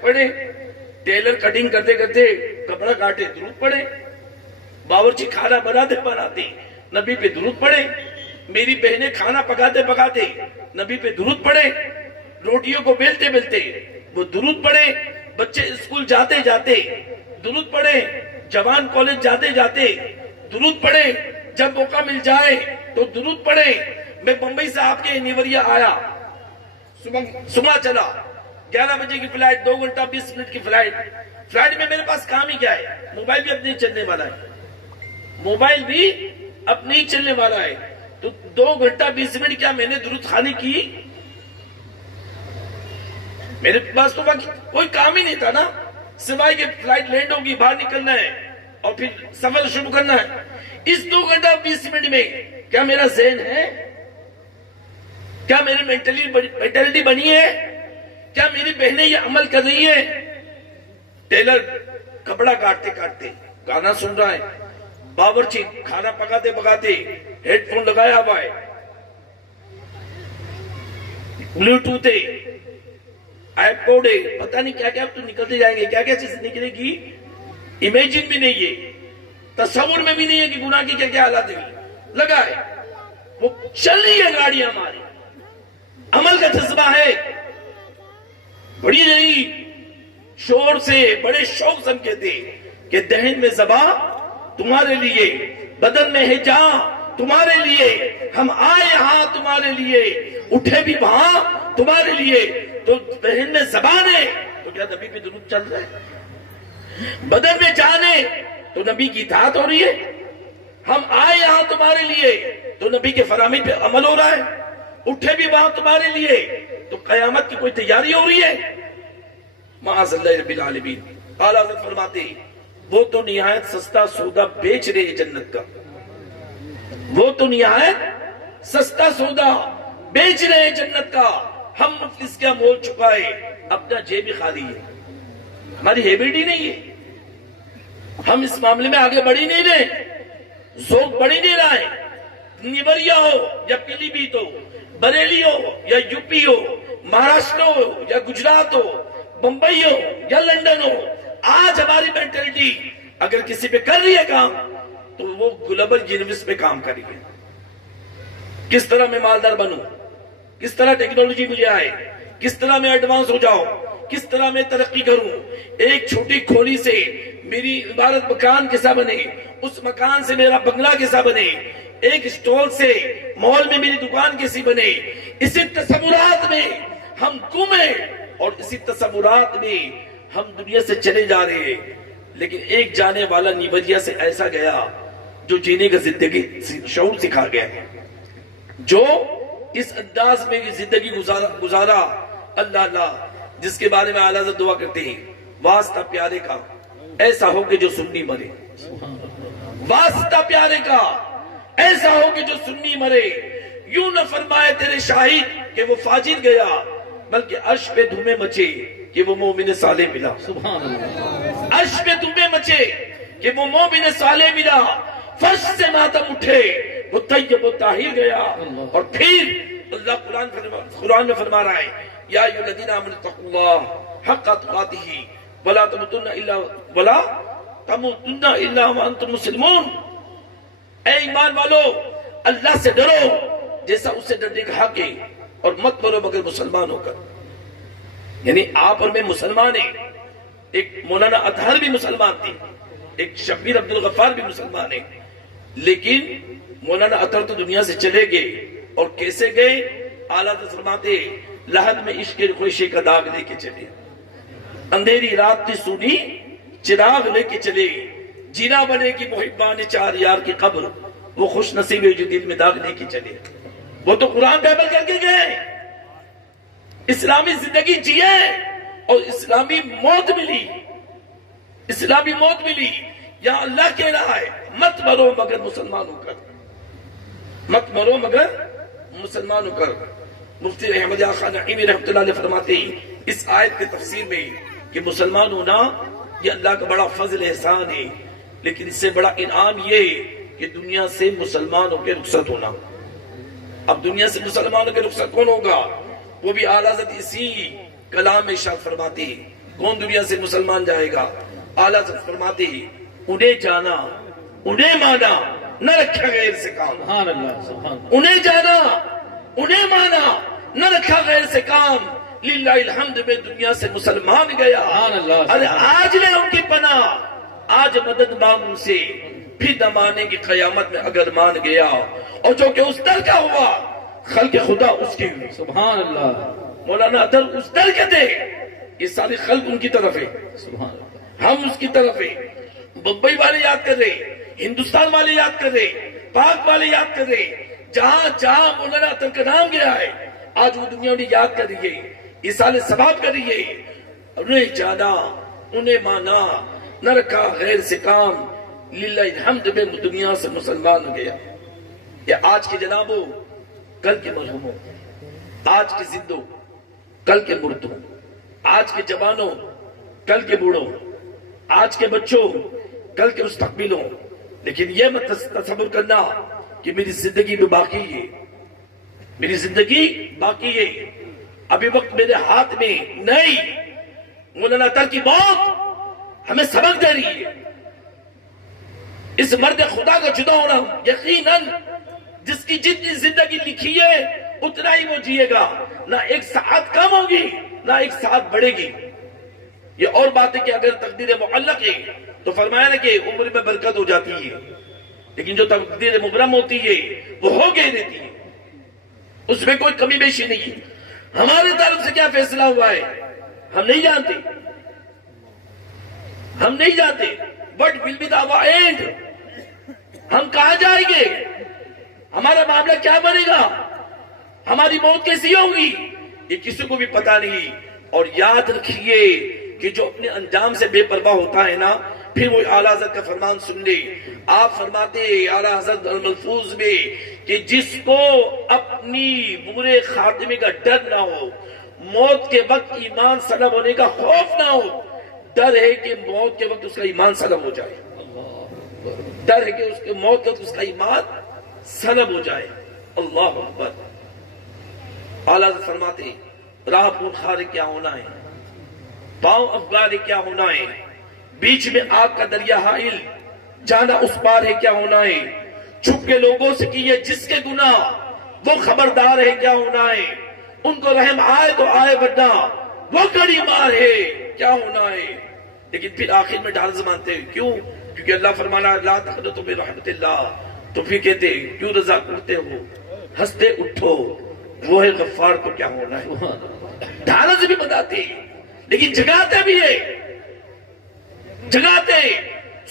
پڑھے، tailor cutting کرتے کرتے کپڑا کاٹے درود پڑھے، باورچی کھانا بناتے بناتے نبی پہ درود پڑھے، میری بہنیں کھانا پکاتے پکاتے نبی پہ درود پڑھے، روٹیوں کو بیلتے بیلتے وہ درود پڑھے، بچے اسکول جاتے جاتے درود پڑھے، جوان کالج جاتے جاتے درود پڑھے، جب موقع مل جائے تو درود پڑھے۔ میں بمبئی سے آپ کے نیوریا آیا، صبح چلا 11 بجے کی فلائٹ، 2 گھنٹہ 20 منٹ کی فلائٹ میں میرے پاس کام ہی کیا ہے، موبائل بھی اب نہیں چلنے والا ہے، موبائل بھی اب نہیں چلنے والا ہے، تو 2 گھنٹہ 20 منٹ کیا میں نے درود خوانی کی؟ میرے پاس تو کوئی کام ہی نہیں تھا نا، سوائے کہ فلائٹ لینڈ ہوگی، باہر نکلنا ہے اور پھر سفر شروع کرنا ہے۔ اس 2 گھنٹہ 20 منٹ میں کیا میرا ذہن ہے؟ کیا میری مینٹلٹی بنی ہے؟ کیا میری بہنیں یہ عمل کر رہی ہیں؟ ٹیلر کپڑا کاٹتے کاٹتے گانا سن رہا ہے، باورچی کھانا پکاتے پکاتے ہیڈ فون لگایا ہوا ہے، بلوٹوتھ ہے، آئی پوڈ ہے، پتہ نہیں کیا کیا تو نکلتے جائیں گے، کیا کیا چیز نکلے گی، امیجن بھی نہیں ہے، تصور میں بھی نہیں ہے کہ گناہ کی کیا کیا حالات ہیں، لگا ہے، وہ چل رہی ہے گاڑیاں ہماری، عمل کا جذبہ ہے، بڑی رہی شور سے بڑے شوق سے ہم کہتے کہ دہن میں زباں تمہارے لیے، بدن میں ہے جاں تمہارے لیے، ہم آئے یہاں تمہارے لیے، اٹھے بھی وہاں تمہارے لیے، تو دہن میں زبان ہے تو کیا نبی پہ درود چل رہا ہے؟ بدن میں جان ہے تو نبی کی اطاعت ہو رہی ہے، ہم آئے یہاں تمہارے لیے تو نبی کے فرامین پہ عمل ہو رہا ہے، اٹھے بھی وہاں تمہارے لیے تو قیامت کی کوئی تیاری ہو رہی ہے؟ معاذ اللہ رب العالمین۔ اعلیٰ حضرت فرماتے ہیں وہ تو نہایت سستا سودا بیچ رہے ہیں جنت کا، وہ تو نہایت سستا سودا بیچ رہے ہیں جنت کا، ہم مفلس کا مول چکائے اپنا جیب خالی ہے، ہماری ہیبٹ ہی نہیں ہے، ہم اس معاملے میں آگے بڑھ ہی نہیں رہے، ذوق بڑھ ہی نہیں رہا ہے، نیوریا ہو یا پیلی بھیت ہو، بریلی ہو یا یوپی ہو، مہاراشٹر ہو یا گجرات ہو، بمبئی ہو یا لندن ہو، آج ہماری مینٹلٹی اگر کسی پہ کر رہی ہے کام تو وہ گلوبل یونیورس پہ کام کر رہی ہے، کس طرح میں مالدار بنوں، کس طرح ٹیکنالوجی مجھے آئے، کس طرح میں ایڈوانس ہو جاؤں، کس طرح میں ترقی کروں، ایک چھوٹی کھولی سے میری عمارت مکان کیسا بنے، اس مکان سے میرا بنگلہ کیسا بنے، ایک سٹول سے مال میں میری دکان کیسی بنے، اسی تصورات میں ہم گم ہیں اور اسی تصورات میں ہم دنیا سے چلے جا رہے ہیں، لیکن ایک جانے والا نیوریا سے ایسا گیا جو جینے کا زندگی شعور سکھا گیا ہے، جو اس انداز میں زندگی گزارا، اللہ اللہ، جس کے بارے میں اعلیٰ حضرت دعا کرتے ہیں واسطہ پیارے کا ایسا ہو کہ جو سنی مرے، واسطہ پیارے کا ایسا ہو کہ جو سنی مرے، یوں نہ فرمائے تیرے شاہد کہ وہ فاجر گیا، بلکہ عرش پہ دھومے مچے کہ وہ مومن صالح ملا، سبحان اللہ، عرش پہ دھومے مچے کہ وہ مومن صالح ملا، فرش سے ماتم اٹھے وہ طیب و طاہر گیا، اور پھر اللہ قرآن میں فرما رہا ہے یا ایھا الذین آمنوا اتقوا اللہ حق تقاتہ ولا تموتن الا وانتم مسلمون، اے ایمان والو اللہ سے ڈرو جیسا اس سے ڈرنے کا حق ہے، اور مت مرو مگر مسلمان ہو کر، یعنی آپ اور میں مسلمان ہیں، ایک مولانا اطہر بھی مسلمان تھے، ایک شبیر عبد الغفار بھی مسلمان ہیں، لیکن مولانا اطہر تو دنیا سے چلے گئے، اور کیسے گئے؟ اعلیٰ حضرت فرماتے لحد میں عشق خوشی کا داغ لے کے چلے، اندھیری رات کی سونی چراغ لے کے چلے، جینا بنے کی محبان چار یار کی قبر، وہ خوش نصیب جو دل میں داغ لے کے چلے، وہ تو قرآن پہ عمل کر کے گئے، اسلامی زندگی جیے اور اسلامی موت ملی، اسلامی موت ملی۔ یا اللہ کہہ رہا ہے مت مرو مگر مسلمان ہو کر، مت مرو مگر مسلمان ہو کر۔ مفتی احمد خان نعیمی رحمۃ اللہ علیہ فرماتے ہیں اس آیت کے تفسیر میں کہ مسلمان ہونا یہ اللہ کا بڑا فضل احسان ہے، لیکن اس سے بڑا انعام یہ ہے کہ دنیا سے مسلمان ہو کے رخصت ہونا۔ اب دنیا سے مسلمانوں کے رخصت کون ہوگا؟ وہ بھی اعلیٰ حضرت اسی کلام میں ارشاد فرماتے ہیں کون دنیا سے مسلمان جائے گا؟ اعلیٰ حضرت فرماتے ہیں انہیں جانا انہیں مانا نہ رکھا غیر سے کام. سبحان اللہ سبحان اللہ. انہیں جانا انہیں مانا نہ رکھا غیر سے کام. للہ الحمد میں دنیا سے مسلمان گیا. سبحان اللہ. ارے آج لے ان کی پناہ, آج مدد مانگ ان سے, پھر نہ مانے کی قیامت میں اگر مان گیا. اور جو کہ اس در کا ہوا خلق خدا اس کی ہوئی. سبحان اللہ. مولانا در اس در کے تھے, یہ ساری خلق ان کی طرف ہے, سبحان اللہ. ہم اس کی طرف ہے. بمبئی والے یاد کر رہے, ہندوستان والے یاد کر رہے, پاک والے یاد کر رہے, جہاں جہاں مولانا اطہر کا نام گیا ہے آج وہ دنیا انہیں یاد کر رہی ہے, اِسال ثواب کر رہی ہے. انہیں جانا انہیں مانا نہ رکھا غیر سے کام. للہ الحمد میں دنیا سے مسلمان ہو گیا. یہ آج کے جنابوں کل کے مرحوموں, آج کے زندوں کل کے مردوں, آج کے جوانوں کل کے بوڑھوں, آج کے بچوں کل کے مستقبلوں. لیکن یہ مت تصور کرنا کہ میری زندگی میں باقی ہے, میری زندگی باقی ہے, ابھی وقت میرے ہاتھ میں نہیں. مولانا اطہر کی موت ہمیں سبق دے رہی ہے. اس مرد خدا کا جدا ہونا یقیناً جس کی جتنی زندگی لکھی ہے اتنا ہی وہ جیے گا, نہ ایک ساعت کم ہوگی نہ ایک ساعت بڑھے گی. یہ اور بات ہے کہ اگر تقدیر معلق ہے تو فرمایا نا کہ عمر میں برکت ہو جاتی ہے, لیکن جو تقدیر مبرم ہوتی ہے وہ ہو گئی رہتی ہے, اس میں کوئی کمی بیشی نہیں ہے. ہماری طرف سے کیا فیصلہ ہوا ہے ہم نہیں جانتے, ہم نہیں جانتے. What will be the end? ہم کہاں جائیں گے, ہمارا معاملہ کیا بنے گا, ہماری موت کیسی ہوگی, یہ کسی کو بھی پتا نہیں. اور یاد رکھیے کہ جو اپنے انجام سے بے پرواہ ہوتا ہے نا, پھر وہ اعلیٰ حضرت کا فرمان سن لے. آپ فرماتے اعلیٰ حضرت الملفوظ میں کہ جس کو اپنی برے خاتمے کا ڈر نہ ہو, موت کے وقت ایمان سلب ہونے کا خوف نہ ہو, ڈر ہے کہ موت کے وقت اس کا ایمان سلب ہو جائے, ڈر ہے کہ اس کے موت کے وقت اس کا ایمان سلب ہو جائے. اللہ اکبر. اعلیٰ حضرت فرماتے راہ پور خارے کیا ہونا ہے, پاؤں افغان کیا ہونا ہے, بیچ میں آگ کا دریا حائل جانا اس پار ہے کیا ہونا ہے, چھپ کے لوگوں سے کیے جس کے گناہ وہ خبردار ہے کیا ہونا ہے, ان کو رحم آئے تو آئے ورنہ وہ کڑی مار ہے کیا ہونا ہے. لیکن پھر آخر میں ڈال زمانتے ہیں, کیوں؟ کیونکہ اللہ فرمانا لا تقنطوا من رحمت اللہ. تو پھر کہتے ہیں کیوں رضا کرتے ہو, ہنستے اٹھو وہ ہے غفار کو کیا ہونا ہے. ڈھالا سے بھی بتاتے ہیں لیکن جگاتے بھی ہے, جگاتے.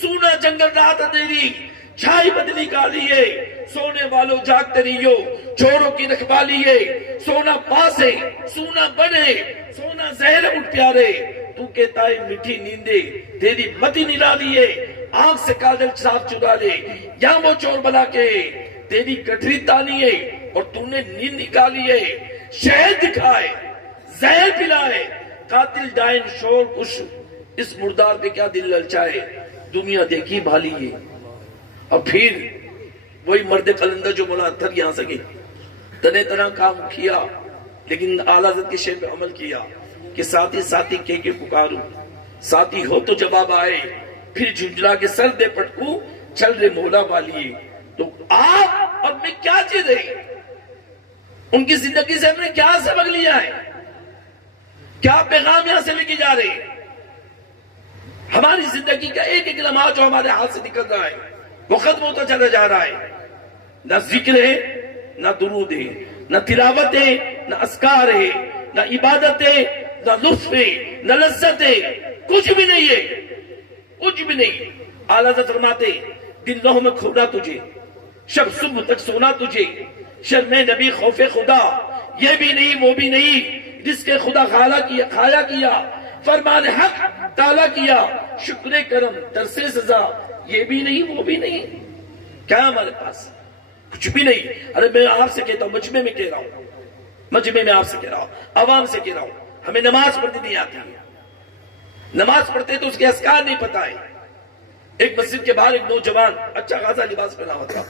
سونا جنگل رات اندھیری چھائی بدلی کالی ہے, سونے والوں جاگتے رہیو چوروں کی رکھوالی ہے. سونا پاس ہے سونا بنے, سونا زہر اٹھ پیارے, تو کہتا ہے میٹھی نیندے تیری متی نرالی ہے. آنکھ سے کاجل صاف چرا لے یا وہ چور بنا کے تیری کٹری تانی ہے اور تو نے نیند نکالی ہے. شہد دکھائے زہر پلائے قاتل ڈائن شور کش, اس مردار پہ کیا دل للچائے, دنیا دیکھی بھالی ہے. اور پھر وہی مرد قلندر جو مولانا اطہر یہاں سے گئے, طرح طرح کام کیا لیکن اعلیٰ حضرت کے شعر پہ عمل کیا کہ ساتھی ساتھی کے پکاروں, ساتھی ہو تو جواب آئے, پھر جھنجھلا کے سر دے پٹکوں چل رہے مولا والی. تو آپ اب میں کیا چیز ہے, ان کی زندگی سے ہم نے کیا سبق لیا ہے, کیا پیغام یہاں سے لے کے جا رہے ہیں. ہماری زندگی کا ایک ایک لمحہ جو ہمارے ہاتھ سے نکل رہا ہے وہ ختم ہوتا چلا جا رہا ہے. نہ ذکر ہے نہ درود ہے نہ تلاوت ہے نہ اذکار ہے نہ عبادت ہے نہ لطف ہے نہ لذت ہے, کچھ بھی نہیں ہے, کچھ بھی نہیں. اعلیٰ حضرت فرماتے دن لوح میں کھونا تجھے, شب صبح تک سونا تجھے, شرم نبی خوف خدا یہ بھی نہیں وہ بھی نہیں, جس کے خدا کھایا کیا فرمان حق تالا کیا, شکر کرم ترس سزا یہ بھی نہیں وہ بھی نہیں. کیا ہمارے پاس کچھ بھی نہیں. ارے میں آپ سے کہتا ہوں, مجمع میں کہہ رہا ہوں, مجمع میں آپ سے کہہ رہا ہوں, عوام سے کہہ رہا ہوں, ہمیں نماز پڑھنے نہیں آتی ہے. نماز پڑھتے تو اس کے اذکار نہیں پتا ہے. ایک مسجد کے باہر ایک نوجوان اچھا خاصا لباس پہنا ہوا تھا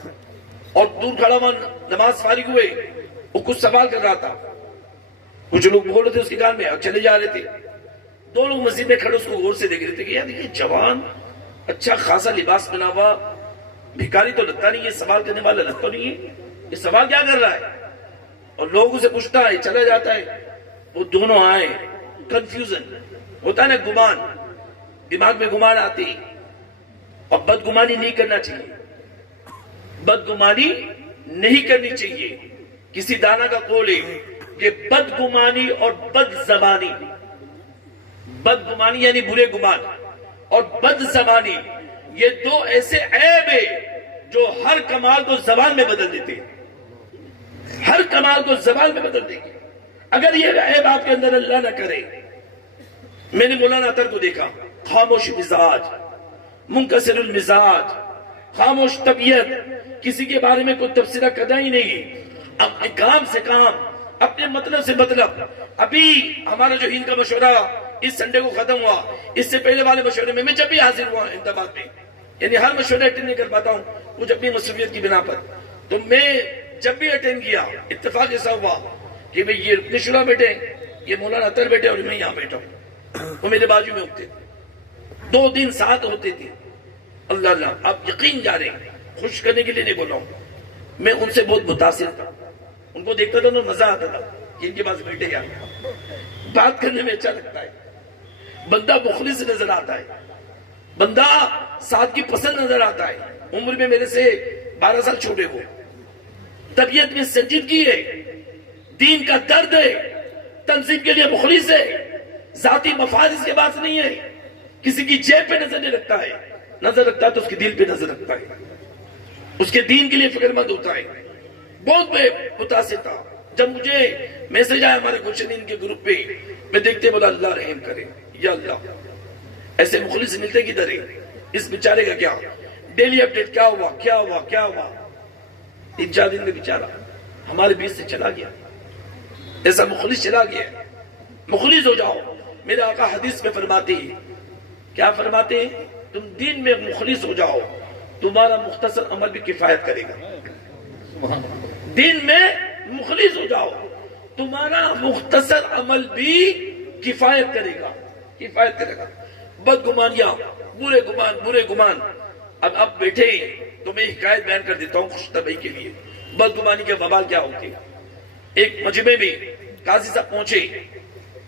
اور دور کھڑا ہوا نماز فارغ ہوئے, وہ کچھ سوال کر رہا تھا, کچھ لوگ بول رہے تھے اس کے کان میں اور چلے جا رہے تھے. دو لوگ مسجد میں کھڑے اس کو غور سے دیکھ رہے تھے کہ یار دیکھیے جوان اچھا خاصا لباس بنا ہوا بھکاری تو لگتا نہیں ہے, سوال کرنے والا لگتا نہیں ہے, یہ سوال کیا کر رہا ہے؟ اور لوگ اسے پوچھتا ہے چلا جاتا ہے. وہ دونوں آئے, کنفیوژن ہوتا ہے نا, گمان, دماغ میں گمان آتی, اور بدگمانی نہیں کرنا چاہیے, بدگمانی نہیں کرنی چاہیے. کسی دانا کا قول ہے کہ بدگمانی اور بد زبانی, بدگمانی یعنی برے گمان, اور بد زبانی یہ دو ایسے عیب ہے جو ہر کمال کو زبان میں بدل دیتے ہیں, ہر کمال کو زبان میں بدل دیں گے. اگر یہ عیب آپ کے اندر اللہ نہ کرے. میں نے مولانا اطہر کو دیکھا, خاموش مزاج, منکسر المزاج, خاموش طبیعت, کسی کے بارے میں کوئی تبصرہ کرنا ہی نہیں, اپنے کام سے کام, اپنے مطلب سے مطلب. ابھی ہمارا جو ہند کا مشورہ اس سنڈے کو ختم ہوا, اس سے پہلے والے مشورے میں جب بھی حاضر ہوا انتخابات میں, یعنی ہر مشورہ اٹینڈ نہیں کر پاتا ہوں کچھ اپنی مصروفیت کی بنا پر, تو میں جب بھی اٹینڈ کیا اتفاق ایسا ہوا کہ بھئی یہ رکن شورا بیٹھے, یہ مولانا اطہر بیٹھے, اور میں یہاں بیٹھا ہوں. وہ میرے بازو میں اٹھتے تھے, 2 دن ساتھ ہوتے تھے. اللہ اللہ, آپ یقین جا رہے ہیں, خوش کرنے کے لیے نہیں بولا ہوں, میں ان سے بہت متاثر تھا. ان کو دیکھتا تھا تو مزہ آتا تھا کہ ان کے پاس بیٹھے گا, بات کرنے میں اچھا لگتا ہے, بندہ مخلص نظر آتا ہے, بندہ سادگی پسند نظر آتا ہے. عمر میں میرے سے 12 سال چھوٹے ہو, طبیعت میں سنجیدگی ہے, دین کا درد ہے, تنظیم کے لیے مخلص ہے, ذاتی مفاد اس کے پاس نہیں ہے, کسی کی جیب پہ نظر نہیں رکھتا ہے, نظر رکھتا ہے تو اس کے دل پہ نظر رکھتا ہے, اس کے دین کے لیے فکر مند ہوتا ہے. بہت میں متاثر تھا جب مجھے میسج آیا ہمارے گلشن کے گروپ پہ, میں دیکھتے بولا اللہ رحم کرے, یا اللہ ایسے مخلص ملتے کدھر ہے, اس بیچارے کا کیا ڈیلی اپڈیٹ, کیا ہوا کیا ہوا کیا ہوا. 3-4 دن میں بیچارہ ہمارے بیچ سے چلا گیا. ایسا مخلص چلا گیا. مخلص ہو جاؤ. میرے آقا حدیث میں فرماتے ہیں, کیا فرماتے ہیں, تم دین میں مخلص ہو جاؤ, تمہارا مختصر عمل بھی کفایت کرے گا. دین میں مخلص ہو جاؤ, تمہارا مختصر عمل بھی کفایت کرے گا, کفایت کرے گا. بدگمانیاں, برے گمان, برے گمان. اب بیٹھے تو میں حکایت بیان کر دیتا ہوں خوش طبعی کے لیے. بدگمانی کے وبال کیا ہوتے ہیں. ایک مجمع میں قاضی صاحب پہنچے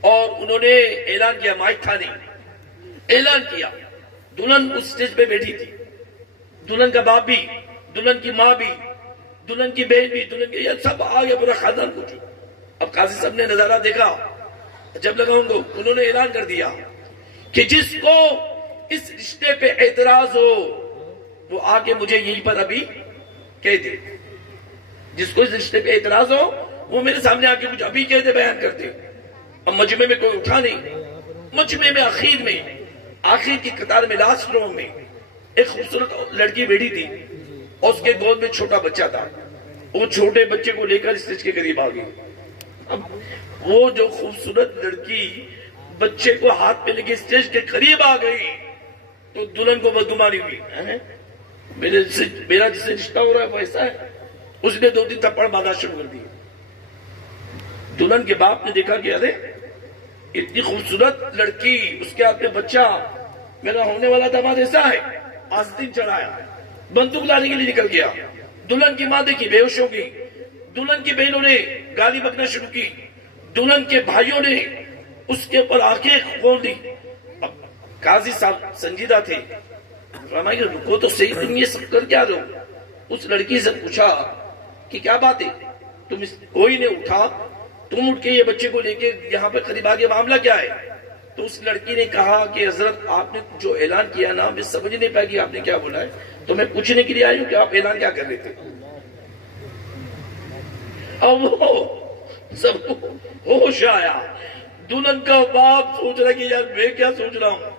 اور انہوں نے اعلان کیا, مائک تھا نہیں, اعلان کیا, دلہن اس سٹیج پہ بیٹھی تھی, دلہن کا باپ بھی, دلہن کی ماں بھی, دلہن کی بہن بھی, دلہن کی, یہ سب آ گیا پورا خاندان کچھ. اب قاضی صاحب نے نظارہ دیکھا, جب لگا انہوں نے اعلان کر دیا کہ جس کو اس رشتے پہ اعتراض ہو وہ آ کے مجھے یہیں پر ابھی کہہ دے. جس کو اس رشتے پہ اعتراض ہو وہ میرے سامنے آ کے کچھ ابھی کہہ دے, بیان کرتے. اب مجمع میں کوئی اٹھا نہیں. مجمع میں آخر کی قطار میں, لاسٹ رو میں ایک خوبصورت لڑکی بیٹھی تھی اور اس کے گود میں چھوٹا بچہ تھا. وہ چھوٹے بچے کو لے کر اسٹیج کے قریب آ گئی. اب وہ جو خوبصورت لڑکی بچے کو ہاتھ پہ لے کے اسٹیج کے قریب آ گئی تو دلہن کو بدگمانی ہوئی, میرا جس سے رشتہ ہو رہا ہے وہ ایسا ہے. اس نے 2-3 تھپڑ مارنا شروع کر دیے. دلہن کے باپ نے دیکھا کہ ارے اتنی خوبصورت لڑکی, اس کے ہاتھ میں بچہ, میرا ہونے والا داماد ایسا ہے. آستین چڑھایا, بندوق لانے کے لیے نکل گیا. دلہن کی ماں دیکھی, بے ہوش ہو گئی. دلہن کی بہنوں نے گالی بکنا شروع کی, دلہن کے بھائیوں نے اس کے اوپر آنکھیں کھول دی. اب قاضی صاحب سنجیدہ تھے, فرمایا رکو تو صحیح, تم یہ سب کر کیا دو. اس لڑکی سے پوچھا کہ کیا بات ہے, کوئی نے اٹھا, تم اٹھ کے یہ بچے کو لے کے یہاں پہ قریب آگے, معاملہ کیا ہے. تو اس لڑکی نے کہا کہ حضرت آپ نے جو اعلان کیا نا, میں سمجھ نہیں پایا کہ آپ نے کیا بولا ہے, تو میں پوچھنے کے لیے آئی ہوں کہ آپ اعلان کیا کر رہے تھے. اب وہ سب کو ہوش آیا. دلہن کا باپ سوچ رہا کہ یار میں کیا سوچ رہا ہوں.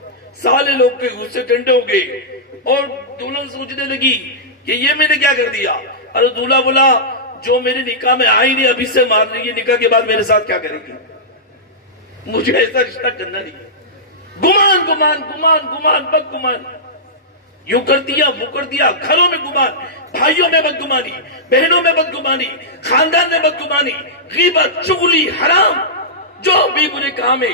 سالے لوگ کے غصے ٹھنڈے ہو گئے اور دلہن سوچنے لگی کہ یہ میں نے کیا کر دیا. ارے دولہا بولا جو میرے نکاح میں آئی نہیں ابھی سے مار رہی ہے, نکاح کے بعد میرے ساتھ کیا کرے گی. مجھے ایسا رشتہ کرنا نہیں. گمان گمان گمان گمان بدگمان, یوں کر دیا وہ کر دیا. گھروں میں گمان, بھائیوں میں بدگمانی, بہنوں میں بدگمانی, خاندان میں بدگمانی, غیبت, چغلی, حرام, جو بھی برے کام ہے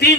3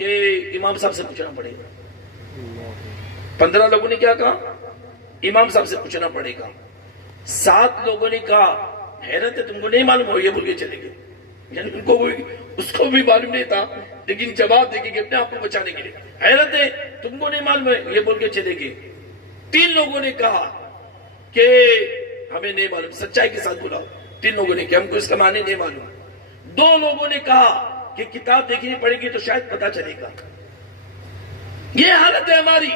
کہ امام صاحب سے پوچھنا پڑے گا. 15 لوگوں نے کیا کہا؟ امام صاحب سے پوچھنا پڑے گا. 7 لوگوں نے کہا حیرت ہے تم کو نہیں معلوم ہو, یہ بول کے چلے گئے. یعنی ان کو اس کو بھی معلوم نہیں تھا, لیکن جواب دے کے اپنے آپ کو بچانے کے لیے حیرت ہے تم کو نہیں معلوم ہے, یہ بول کے چلے گئے. 3 لوگوں نے کہا کہ ہمیں نہیں معلوم, سچائی کے ساتھ بلاؤ. 3 لوگوں نے کہ ہم کو اس کا معنی نہیں معلوم. 2 لوگوں نے کہا کہ کتاب دیکھنی پڑے گی تو شاید پتا چلے گا. یہ حالت ہے ہماری.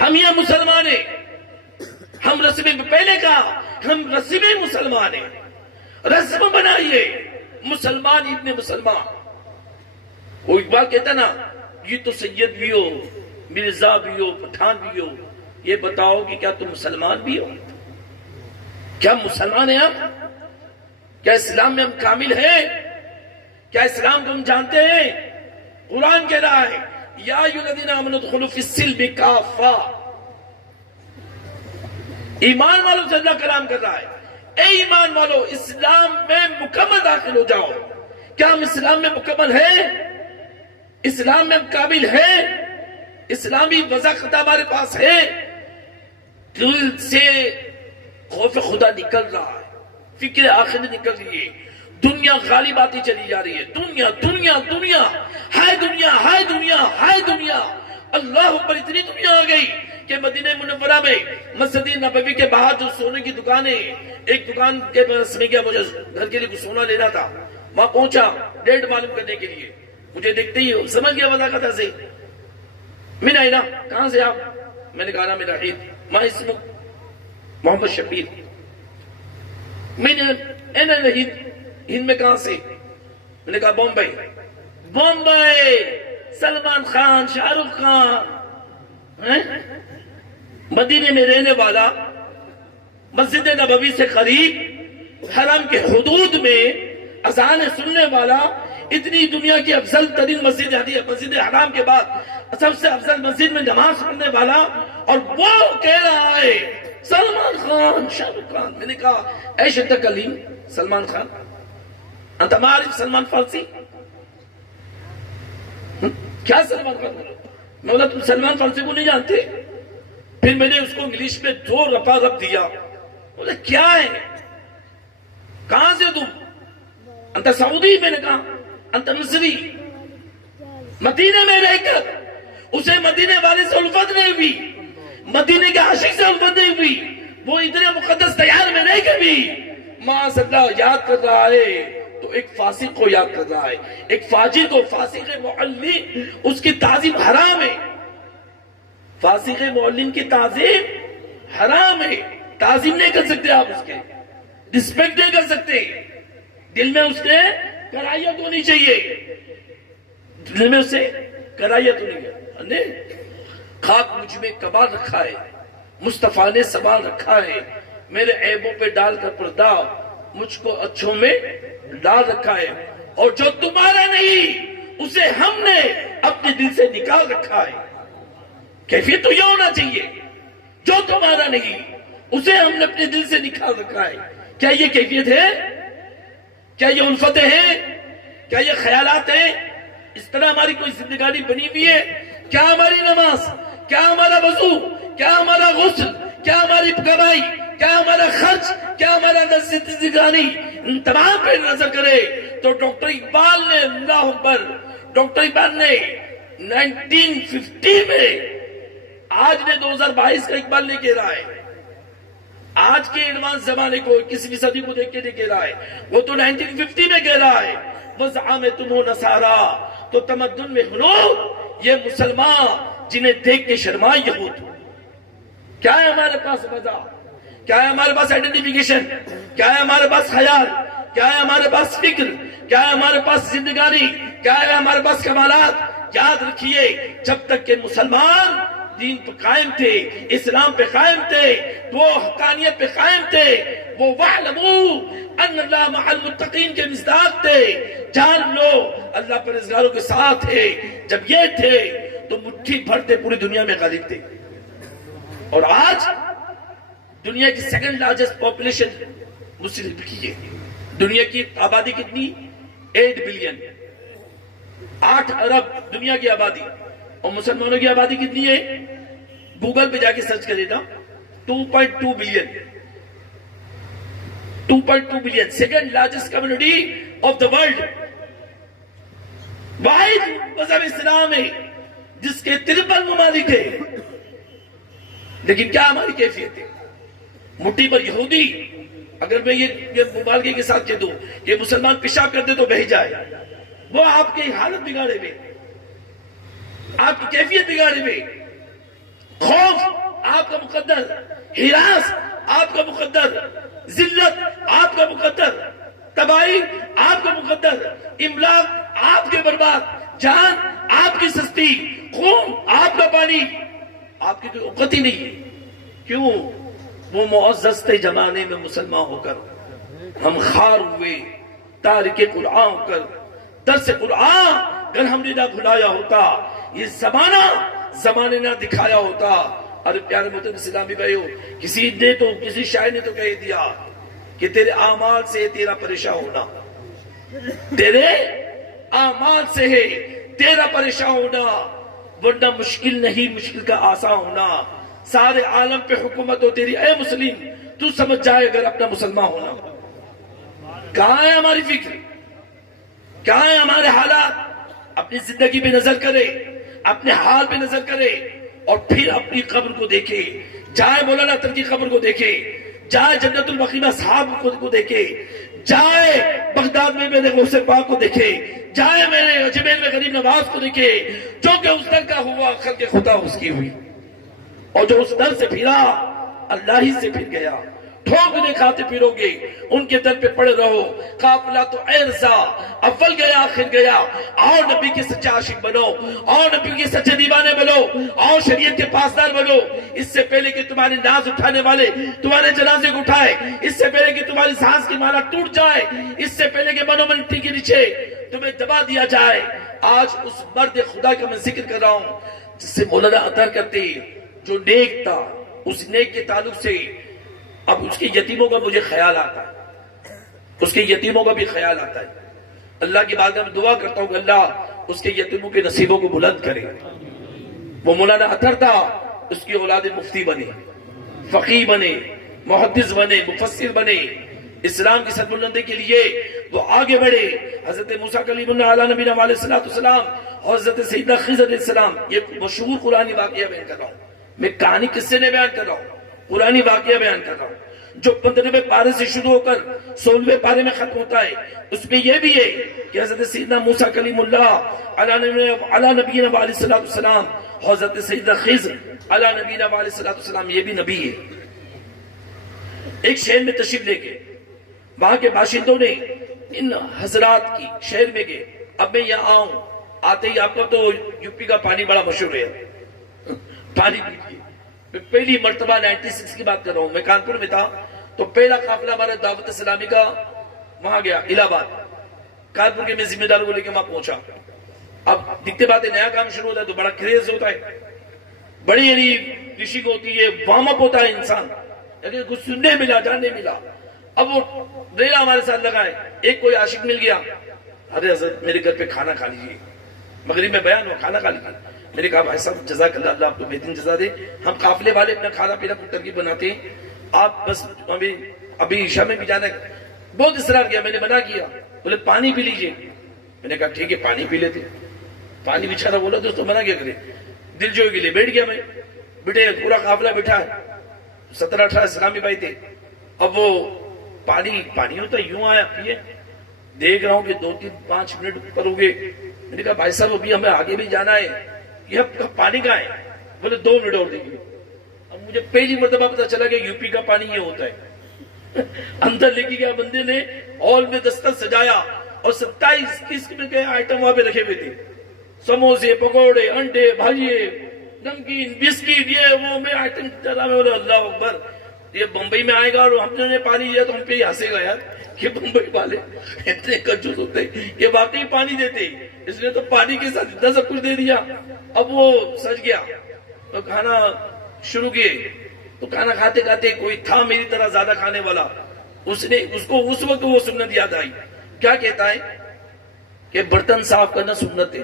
ہم یہ مسلمان ہیں, ہم رسمیں پہلے کہا ہم رسمیں مسلمان ہیں. رسم بنائیے مسلمان ابن مسلمان. وہ اقبال کہتا نا یہ تو سید بھی ہو, مرزا بھی ہو, پٹھان بھی ہو, یہ بتاؤ کہ کیا تم مسلمان بھی ہو؟ کیا مسلمان ہیں ہم؟ کیا اسلام میں ہم کامل ہیں؟ کیا اسلام کو ہم جانتے ہیں؟ قرآن کہہ رہا ہے یا ایھا الذین آمنوا ادخلوا فی السلم کافہ. ایمان والوں سے اللہ کلام کر رہا ہے, اے ایمان والو اسلام میں مکمل داخل ہو جاؤ. کیا ہم اسلام میں مکمل ہیں؟ اسلام میں ہم کامل ہیں؟ اسلامی وضاحت ہمارے پاس ہے؟ دل سے خوف خدا نکل رہا ہے, فکر آخرت نکل رہی ہے, دنیا غالب آتی چلی جا رہی ہے. دنیا دنیا دنیا ہائے دنیا ہائے دنیا ہائے دنیا. اللہ پر اتنی دنیا آ گئی کہ مدینہ منورہ میں مسجد نبوی کے باہر جو سونے کی دکانیں, ایک دکان کے پاس میں گیا, مجھے گھر کے لیے کچھ سونا لینا تھا. وہاں پہنچا ریٹ معلوم کرنے کے لیے, مجھے دیکھتے ہی سمجھ گیا وضاحت سے. میں نے نا کہاں سے آپ؟ میں نے کہا نا میرا عید ماں اسم محمد شبیر. میں نے ہند میں کہاں سے؟ میں نے کہا بمبئی. بمبئی سلمان خان, شاہ رخ خان. مدینے میں رہنے والا, مسجد نبوی سے قریب, حرم کے حدود میں اذان سننے والا, اتنی دنیا کی افضل ترین مسجد مسجد حرام کے بعد سب سے افضل مسجد میں نماز پڑھنے والا, اور وہ کہہ رہا ہے سلمان خان, شاہ رخ خان. میں نے کہا اے شد کلیم سلمان خان, انت معرف سلمان فارسی؟ کیا سلمان خان؟ میں بولا تم سلمان فارسی کو نہیں جانتے؟ پھر میں نے اس کو انگلش میں 2 رپا رب دیا. بولا کیا ہے, کہاں سے تم؟ انت سعودی؟ میں نے کہا انت مصری. مدینے میں رہ کر اسے مدینے والے سے الفت نہیں ہوئی, مدینے کے عاشق سے الفت نہیں ہوئی, وہ اتنے مقدس تیار میں نہیں کبھی. ماں صلی اللہ یاد کر رہا ہے تو ایک فاسق کو یاد کر رہا ہے, ایک فاجر کو. فاسق معلم اس کی تعظیم حرام ہے, فاسق معلم کی تعظیم حرام ہے. تعظیم نہیں کر سکتے آپ اس کے, رسپیکٹ نہیں کر سکتے. دل میں اس کے کرائیت ہونی چاہیے, دل میں اسے کرائیت ہونی چاہیے. خاک مجھ میں کبال رکھا ہے, مصطفیٰ نے سنبھال رکھا ہے, میرے عیبوں پہ ڈال کر پردہ مجھ کو اچھوں میں ڈال رکھا ہے, اور جو تمہارا نہیں اسے ہم نے اپنے دل سے نکال رکھا ہے. کیفیت تو یہ ہونا چاہیے, جو تمہارا نہیں اسے ہم نے اپنے دل سے نکال رکھا ہے. کیا یہ کیفیت ہے؟ کیا یہ الفتیں ہیں؟ کیا یہ خیالات ہیں؟ اس طرح ہماری کوئی زندگانی بنی ہوئی ہے؟ کیا ہماری نماز, کیا ہمارا وضو, کیا ہمارا غسل, کیا ہماری کمائی, کیا ہمارا خرچ, کیا ہمارا زندگانی, ان تمام پر نظر کرے تو ڈاکٹر اقبال نے, اللہ اکبر, ڈاکٹر اقبال نے 1950 میں, آج نے 2022 کا اقبال نہیں کہہ رہا ہے, آج کے ایڈوانس زمانے کو 21ویں صدی کو دیکھ کے نہیں کہہ رہا ہے, وہ تو 1950 میں کہہ رہا ہے. وَزْعَمَ تُمْ نَصَارَا تو تمدن میں ہنو یہ مسلمان جنہیں دیکھ کے شرمائے یہود. کیا ہے ہمارے پاس وضع, کیا ہے ہمارے پاس آئیڈینٹیفیکیشن, کیا ہے ہمارے پاس خیال, کیا ہے ہمارے پاس فکر, کیا ہے ہمارے پاس زندگانی, کیا ہے ہمارے پاس کمالات. یاد رکھیے جب تک کہ مسلمان دین پہ قائم تھے, اسلام پہ قائم تھے, وہ حقانیت پہ قائم تھے, وہ وَاعْلَمُوا أَنَّ اللَّهَ مَعَ الْمُتَّقِينَ کے مصداق تھے. جان لو اللہ پرہیزگاروں کے ساتھ ہے. جب یہ تھے تو مٹھی بھر تھے, پوری دنیا میں غالب تھے. اور آج دنیا کی 2nd لارجسٹ پاپولیشن مسلم کی ہے. دنیا کی آبادی کتنی؟ 8 بلین. 8 ارب دنیا کی آبادی، اور مسلمانوں کی آبادی کتنی ہے؟ گوگل پہ جا کے سرچ کرے نا، 2.2 billion, 2.2 billion, second largest community of the world. واحد مذہب اسلام ہے جس کے 53 ممالک ہے، لیکن کیا ہماری کیفیت ہے؟ مٹھی پر یہودی، اگر میں یہ مبالغے کے ساتھ کہہ دوں کہ مسلمان پیشاب کرتے تو بہہ جائے، وہ آپ کی حالت بگاڑے ہوئے، آپ کی کیفیت بگاڑے ہوئے، خوف آپ کا مقدر، ہراس آپ کا مقدر، ذلت آپ کا مقدر، تباہی آپ کا مقدر، املاک آپ کے برباد، جان آپ کی سستی، خون آپ کا پانی، آپ کی کوئی اوقات ہی نہیں ہے۔ کیوں؟ وہ معزز تھے زمانے میں مسلمان ہو کر، ہم خار ہوئے تارک قرآن ہو کر، درس قرآن اگر ہم نے نہ بھلایا ہوتا، یہ زمانے نہ دکھایا ہوتا۔ اور پیارے محترم اسلامی بھائیو، کسی شاعر نے تو کہہ دیا کہ تیرے اعمال سے تیرا پریشان ہونا، تیرے اعمال سے ہے تیرا پریشان ہونا، ورنہ مشکل نہیں مشکل کا آسان ہونا۔ سارے عالم پہ حکومت ہو تیری اے مسلم، تو سمجھ جائے اگر اپنا مسلمان ہونا۔ کہاں ہے ہماری فکر؟ کہاں ہے ہمارے حالات؟ اپنی زندگی پہ نظر کرے، اپنے حال پہ نظر کرے، اور پھر اپنی قبر کو دیکھے، جائے مولانا اطہر کی قبر کو دیکھے، جائے جنت البقیع میں صحاب کو دیکھے، جائے بغداد میں میرے غوث پاک کو دیکھے، جائے میرے اجمیر میں غریب نواز کو دیکھے، جو کہ اس در کا ہوا خلق خدا اس کی ہوئی، اور جو اس در سے پھرا اللہ ہی سے پھر گیا۔ ٹھوکنے کھاتے پھرو گے، ان کے در پہ پڑے رہو۔ قافلہ تو اے رضا اول گیا آخر گیا، اور نبی کے سچے عاشق بنو، اور نبی کے سچے دیوانے بنو، اور شریعت کے پاسدار بنو۔ اس سے پہلے کہ تمہارے ناز اٹھانے والے تمہارے جنازے کو اٹھائے، اس سے پہلے کہ تمہاری سانس کی مالا ٹوٹ جائے، اس سے پہلے کہ منومنٹی کے نیچے تمہیں دبا دیا جائے، آج اس مرد خدا کا میں ذکر کر رہا ہوں جس سے مولانا اطہر کرتے، جو نیک تھا، اس نیک کے تعلق سے اب اس کے یتیموں کا مجھے خیال آتا ہے، اس کے یتیموں کا بھی خیال آتا ہے۔ اللہ کی بارگاہ میں دعا کرتا ہوں کہ اللہ اس کے یتیموں کے نصیبوں کو بلند کرے۔ وہ مولانا اطہر تھا، اس کی اولاد مفتی بنے، فقیہ بنے، محدث بنے، مفسر بنے، اسلام کی سربلندی کے لیے وہ آگے بڑھے۔ حضرت موسیٰ کلیم اللہ علیہ نبینا علیہ السلام اور حضرت سیدنا خضر علیہ السلام، یہ مشہور قرآنی واقعہ بیان کر رہا ہوں، میں کہانی قصے نے بیان کر رہا ہوں، قرآنی واقعہ بیان کر رہا ہوں، جو 15ویں پارے سے شروع ہو کر 16ویں پارے میں ختم ہوتا ہے۔ اس میں یہ بھی ہے کہ حضرت سیدنا موسیٰ کلیم اللہ علیہ نبینا علیہ السلام، حضرت سیدنا خضر علیہ نبینا علیہ السلام، یہ بھی نبی ہے۔ ایک شہر میں تشریف لے کے وہاں کے باشندوں نے ان حضرات کی شہر میں گئے، اب میں یہاں آؤں، آتے ہی آپ کو تو یو پی کا پانی بڑا مشہور ہے، پانی پیجیے۔ میں پہلی مرتبہ 96 کی بات کر رہا ہوں، میں کانپور میں تھا، تو پہلا قافلہ ہمارا دعوت اسلامی کا وہاں گیا، الہ آباد، کانپور کے میں ذمہ داروں کو لے کے وہاں پہنچا۔ اب دکھتے باتیں، نیا کام شروع ہوتا ہے تو بڑا کریز ہوتا ہے، بڑی یعنی رشک ہوتی ہے، وارم اپ ہوتا ہے انسان، لیکن کچھ سننے ملا، جاننے ملا۔ اب وہ ریلا ہمارے ساتھ لگا ہے، ایک کوئی عاشق مل گیا، ارے حضرت میرے گھر پہ کھانا کھا لیجیے، مغرب میں بیان ہوا، کھانا کھا لیجیے۔ میں نے کہا بھائی صاحب جزاک اللہ، اللہ آپ کو بہترین جزا دے، ہم قافلے والے اپنا کھانا پینا کو ترکیب بناتے ہیں، آپ بس ابھی عشاء میں بھی جانا ہے۔ بہت اصرار کیا، میں نے منع کیا، بولے پانی پی لیجیے۔ میں نے کہا ٹھیک ہے پانی پی لیتے، پانی بیچارہ بولا دوستو منع کیا کرے، دل جو کے لیے بیٹھ گیا میں، بیٹھے پورا قافلہ بیٹھا ہے، 17-18 اسلامی بھائی تھے۔ اب وہ پانی ہوتا یوں آیا، پیے، دیکھ رہا ہوں کہ 2-3-5 منٹ پر ہو گئے۔ میں نے کہا بھائی صاحب ابھی ہمیں آگے بھی جانا ہے، یہ پانی کہاں ہے؟ بولے 2 منٹ اور دیکھیے۔ اب مجھے پہلی مرتبہ پتا چلا کہ یو پی کا پانی یہ ہوتا ہے۔ اندر لے کے گیا بندے نے، ہال میں دستر سجایا اور 27 قسم کے آئٹم وہاں پہ رکھے ہوئے تھے، سموسے، پکوڑے، انڈے، بھاجیے، نمکین، بسکٹ، یہ وہ میں آئٹم چلا۔ میں بولے اللہ اکبر، یہ بمبئی میں آئے گا اور ہم نے پانی لیا تو ہم پہ ہی ہنسے گا یار، کہ بمبئی والے اتنے کنجوس ہوتے، یہ واقعی پانی دیتے، اس نے تو پانی کے ساتھ اتنا سب کچھ دے دیا۔ اب وہ سج گیا تو کھانا شروع کیے، تو کھانا کھاتے کھاتے کوئی تھا میری طرح زیادہ کھانے والا، اس کو اس وقت وہ سنت یاد آئی، کیا کہتا ہے کہ برتن صاف کرنا سنت ہے.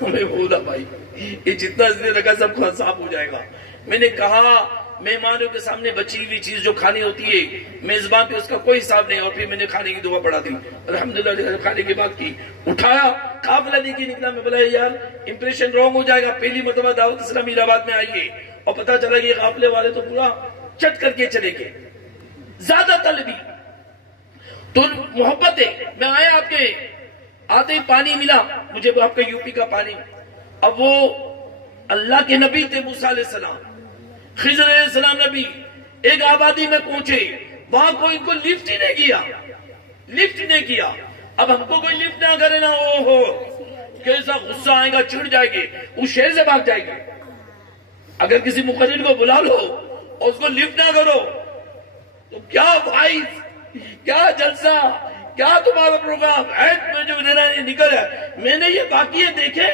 ہمیں بولا بھائی یہ جتنا اس نے رکھا سب صاف ہو جائے گا. میں نے کہا مہمانوں کے سامنے بچی ہوئی چیز جو کھانی ہوتی ہے میزبان پہ اس کا کوئی حساب نہیں. اور پھر میں نے کھانے کی دعا پڑھا دی الحمدللہ. کھانے کے بعد کی اٹھایا قافلہ لے کے نکلا. میں بولا یار امپریشن رانگ ہو جائے گا, پہلی مرتبہ دعوت اسلامی الہٰباد میں آئیے اور پتہ چلا کہ قافلے والے تو پورا چٹ کر کے چلے گئے. زیادہ طلبی تو محبت ہے. میں آیا آپ کے آتے ہی پانی ملا مجھے, وہ آپ کا یو پی کا پانی. اب وہ اللہ کے نبی تھے موسیٰ علیہ السلام, خضر علیہ السلام نبی. ایک آبادی میں پہنچے, وہاں کوئی ان کو لفٹ ہی نہیں کیا, لفٹ نہیں کیا. اب ہم کو کوئی لفٹ نہ کرے نا, او ہو کیسا غصہ آئے گا, چڑ جائے گے, اس شہر سے بھاگ جائے گے. اگر کسی مقرر کو بلا لو اور اس کو لفٹ نہ کرو تو کیا بھائی, کیا جلسہ, کیا تمہارا پروگرام ایڈ میں جو نکل ہے. میں نے یہ واقعے دیکھے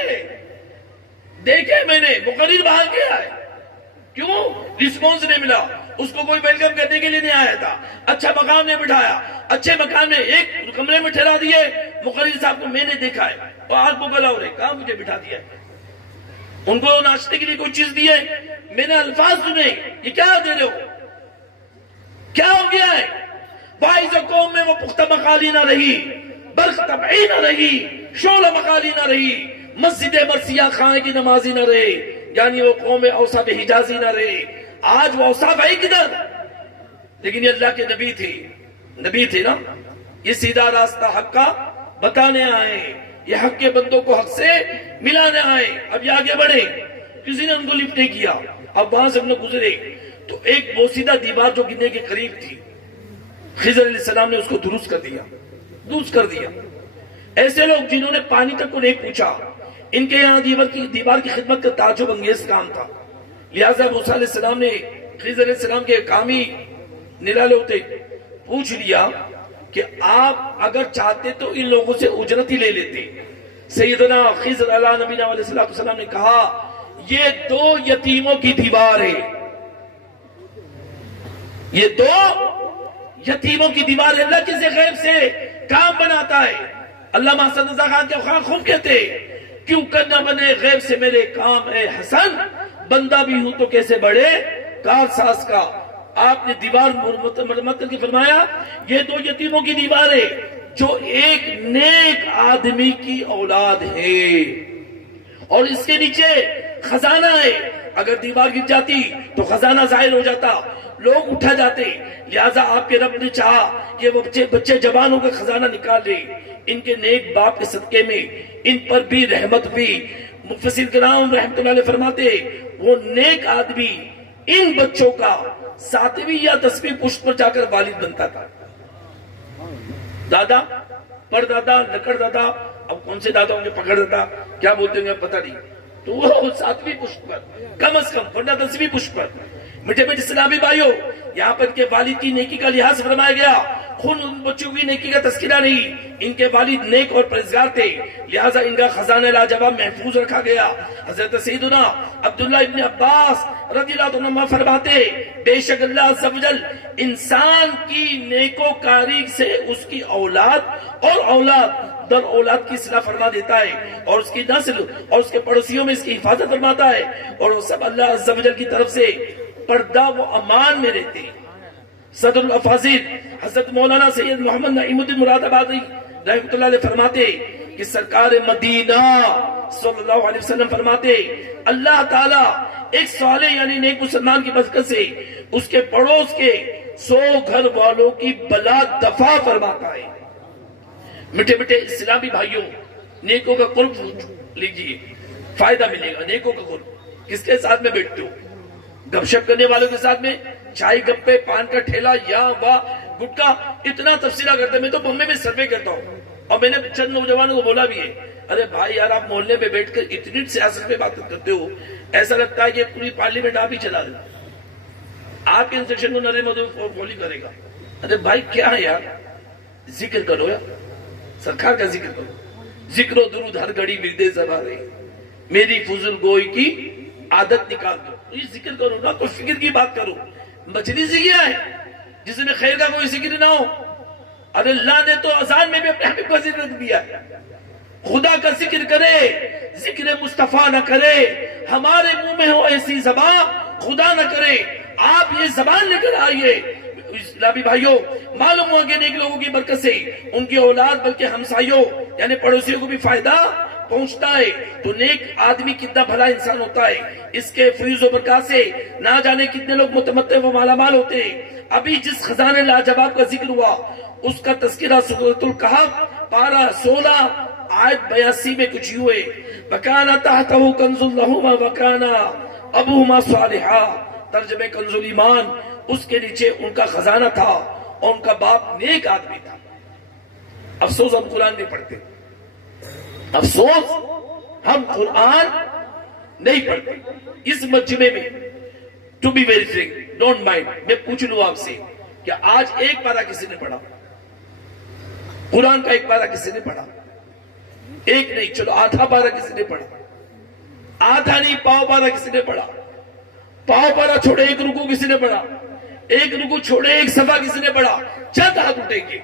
میں نے. مقرر باہر گیا ہے, کیوں رسپانس نہیں ملا, اس کو کوئی ویلکم کرنے کے لیے نہیں آیا تھا. اچھا مقام نے بٹھایا, اچھے مقام میں ایک کمرے میں ٹھہرا دیے. مقرر صاحب کو میں نے دیکھا ہے, اور آج کو گلا ہو رہے, کہاں مجھے بٹھا دیا ہے. ان کو ناشتے کے لیے کوئی چیز دی ہے, میں نے الفاظ سنے, یہ کیا دے رہے ہو, کیا ہو گیا ہے. باعث قوم میں وہ پختہ مقالی نہ رہی, برق طبعی نہ رہی, شعلہ مقالی نہ رہی, مسجد مرثیہ خانے کی نمازی نہ رہے, یعنی وہ قوم اوصاف حجازی نہ رہے. آج وہ اوصاف ہے کدھر, لیکن یہ اللہ کے نبی تھے نا. یہ سیدھا راستہ حق کا بتانے آئے, یہ حق کے بندوں کو حق سے ملانے آئے. اب یہ آگے بڑھے, کسی نے ان کو لفٹ نہیں کیا. اب وہاں سے ہم نے گزرے تو ایک بوسیدہ دیوار جو گرنے کے قریب تھی, خضر علیہ السلام نے اس کو درست کر دیا. ایسے لوگ جنہوں نے پانی تک کو نہیں پوچھا, ان کے یہاں دیوار کی خدمت کا تعجب انگیز کام تھا. لہٰذا موسیٰ علیہ السلام نے خضر علیہ السلام کے کامی نرالے ہوتے پوچھ لیا کہ آپ اگر چاہتے تو ان لوگوں سے اجرت ہی لے لیتے. سیدنا خضر علیہ نبی علیہ السلام نے کہا یہ 2 یتیموں کی دیوار ہے, یہ 2 یتیموں کی دیوار ہے. اللہ کسی غیب سے کام بناتا ہے. اللہ محسن رضا خان کے خان خوب کہتے کیوں کرنا بنے غیب سے میرے کام اے حسن, بندہ بھی ہوں تو کیسے بڑے کار ساز کا. آپ نے دیوار مرمت کر کے فرمایا یہ 2 یتیموں کی دیوار ہے جو ایک نیک آدمی کی اولاد ہے, اور اس کے نیچے خزانہ ہے. اگر دیوار گر جاتی تو خزانہ ظاہر ہو جاتا, لوگ اٹھا جاتے. لہٰذا آپ کے رب نے چاہا کہ وہ بچے جوان ہو کر خزانہ نکال لے. ان کے نیک باپ کے صدقے میں ان پر بھی رحمت بھی. مفسر کرام رحمت اللہ علیہ فرماتے وہ نیک آدمی ان بچوں کا 7ویں یا 10ویں پشت پر جا کر والد بنتا تھا. دادا, پر دادا, لکڑ دادا, اب کون سے دادا مجھے پکڑ دیتا, کیا بولتے ہیں پتہ نہیں, تو وہ 7ویں پشت پر کم از کم, ورنہ 10ویں پشت پر. میٹھے میٹھے اسلامی بھائیوں, یہاں پر کے والد کی نیکی کا لحاظ فرمایا گیا. خود ان بچوں کی نیکی کا تذکرہ نہیں, ان کے والد نیک اور پرہیزگار تھے, لہٰذا ان کا خزانہ لاجواب محفوظ رکھا گیا. حضرت سیدنا عبداللہ ابن عباس رضی اللہ عنہ فرماتے بے شک اللہ عز و جل انسان کی نیکوکاری سے اس کی اولاد اور اولاد در اولاد کی اصلاح فرما دیتا ہے, اور اس کی نسل اور اس کے پڑوسیوں میں اس کی حفاظت فرماتا ہے, اور وہ سب اللہ عز و جل کی طرف سے پردہ و امان میں رہتے ہیں. صدر الافاضل حضرت مولانا سید محمد نعیم الدین مراد آبادی رحمۃ اللہ علیہ فرماتے کہ سرکار مدینہ صلی اللہ علیہ وسلم فرماتے اللہ تعالیٰ ایک صالح یعنی نیک مسلمان کی برکت سے اس کے پڑوس کے 100 گھر والوں کی بلا دفع فرماتا ہے. میٹھے میٹھے اسلامی بھائیوں, نیکوں کا قرب لیجئے, فائدہ ملے گا. نیکوں کا قرب کس کے ساتھ میں بیٹھتے ہو, گپ شپ کرنے والوں کے ساتھ میں, چائے گپے, پان کا ٹھیلا, یا واہ گٹکا, اتنا تفصیلہ کرتے. میں تو بمبے میں سروے کرتا ہوں, اور میں نے چند نوجوانوں کو بولا بھی ہے, ارے بھائی یار آپ محلے میں بیٹھ کر اتنی سیاست پہ بات کرتے ہو, ایسا لگتا ہے کہ پوری پارلیمنٹ آپ ہی چلا رہے, آپ کے انسٹرکشن کو نریندر مودی فالو کرے گا. ارے بھائی کیا ہے یار, ذکر کرو یار, سرکار کا ذکر کرو. ذکر و درود ہر گھڑی مردے زبارے, میری فضول گوئی کی عادت نکال دو. یہ ذکر کرو نا, تو فکر کی بات کرو. مجلس سے کیا ہے جس میں خیر کا کوئی ذکر نہ ہو. ارے اللہ نے تو اذان میں بھی اپنے حبیب کا ذکر دیا ہے. خدا کا ذکر کرے، ذکر مصطفیٰ نہ کرے، ہمارے منہ میں ہو ایسی زبان خدا نہ کرے۔ آپ یہ زبان لے کر آئیے۔ اسلامی بھائیوں، معلوم ہوا کہ نیک لوگوں کی برکت سے ان کی اولاد بلکہ ہمسایوں یعنی پڑوسیوں کو بھی فائدہ پہنچتا ہے۔ تو نیک آدمی کتنا بھلا انسان ہوتا ہے، اس کے فیض و برکات سے نہ جانے کتنے لوگ متمتع و مالا مال ہوتے ہیں۔ ابھی جس خزانے لاجواب کا ذکر ہوا اس کا تذکرہ سورۃ الکہف پارہ 16 آیت 82 میں کچھ یوں ہے، وَكَانَ تَحْتَهُ كَنْزٌ لَهُمَا وَكَانَ أَبُوهُمَا صَالِحًا، ترجمہ کنز ایمان، اس کے نیچے ان کا خزانہ تھا اور ان کا باپ نیک آدمی تھا۔ افسوس ہم قرآن نہیں پڑھتے، افسوس ہم قرآن نہیں پڑھتے۔ اس مجمع میں to be very frank don't mind, میں پوچھ لوں آپ سے کہ آج ایک پارہ کسی نے پڑھا؟ قرآن کا ایک پارہ کسی نے پڑھا؟ ایک نہیں، چلو آدھا پارہ کسی نے پڑھا، آدھا نہیں پاؤ پارہ کسی نے پڑھا، پاؤ پارہ چھوڑے ایک رکوع کسی نے پڑھا، ایک رکوع چھوڑے ایک صفحہ کسی نے پڑھا، چند ہاتھ اٹھیں گے۔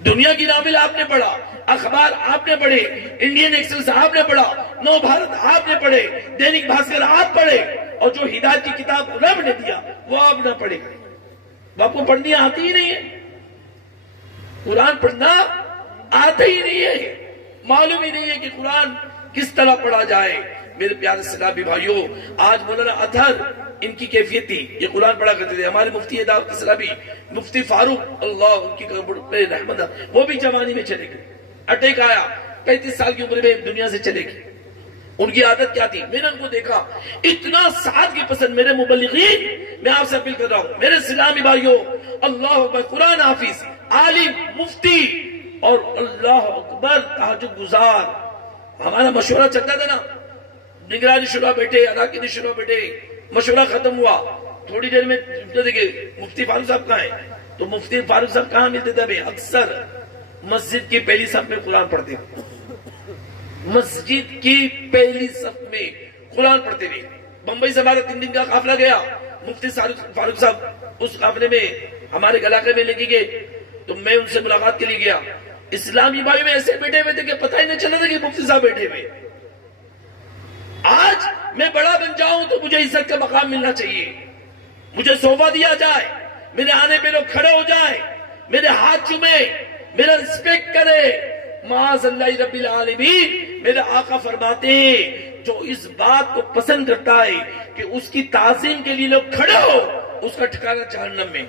دنیا کی ناول آپ نے پڑھا، اخبار آپ نے پڑھے، انڈین ایکسپریس آپ نے پڑھا، نو بھارت آپ نے پڑھے، دینک بھاسکر آپ پڑھے، اور جو ہدایت کی کتاب رب نے دیا وہ آپ نہ پڑھے۔ وہ آپ کو پڑھنی آتی ہی نہیں ہے، قرآن پڑھنا آتا ہی نہیں ہے، معلوم ہی نہیں ہے کہ قرآن کس طرح پڑھا جائے۔ میرے پیارے اسلامی بھائیوں، آج مولانا اطہر ان کی کیفیت تھی، یہ قرآن پڑھا کرتے تھے۔ ہمارے مفتی دعوت اسلامی مفتی فاروق، اللہ ان کی رحمت، وہ بھی جوانی میں چلے گئے، اٹیک آیا، 35 سال کی عمر میں دنیا سے چلے گئے۔ ان کی عادت کیا تھی؟ میں نے ان کو دیکھا، اتنا سادگی پسند۔ میرے مبلغین، میں آپ سے اپیل کر رہا ہوں، میرے اسلامی بھائیوں، اللہ اکبر، قرآن حافظ، عالم، مفتی اور اللہ اکبر تہجد گزار۔ ہمارا مشورہ چلتا تھا نا، نگرانی شورا بیٹھے، اراکین شورا بیٹھے، مشورہ ختم ہوا، تھوڑی دیر میں دیکھیں مفتی فاروق صاحب کہاں ہیں؟ تو مفتی فاروق صاحب کہاں ملتے تھے؟ اکثر مسجد کی پہلی صف میں قرآن پڑھتے ہیں، مسجد کی پہلی صف میں قرآن پڑھتے ہوئے۔ بمبئی سے ہمارا 3 دن کا قافلہ گیا، مفتی فاروق صاحب اس قافلے میں ہمارے علاقے میں لے کے گئے، تو میں ان سے ملاقات کے لیے گیا۔ اسلامی بھائی میں ایسے بیٹھے ہوئے تھے کہ پتہ ہی نہیں چلا تھا کہ مفتی صاحب بیٹھے ہوئے۔ آج میں بڑا بن جاؤں تو مجھے عزت کا مقام ملنا چاہیے، مجھے صوفہ دیا جائے، میرے آنے پہ لوگ کھڑے ہو جائیں، میرے ہاتھ چومے، میرا رسپیکٹ کرے۔ معاذ اللہ رب العالمین، میرے آقا فرماتے ہیں جو اس بات کو پسند کرتا ہے کہ اس کی تعظیم کے لیے لوگ کھڑے ہو، اس کا ٹھکانہ جہنم میں،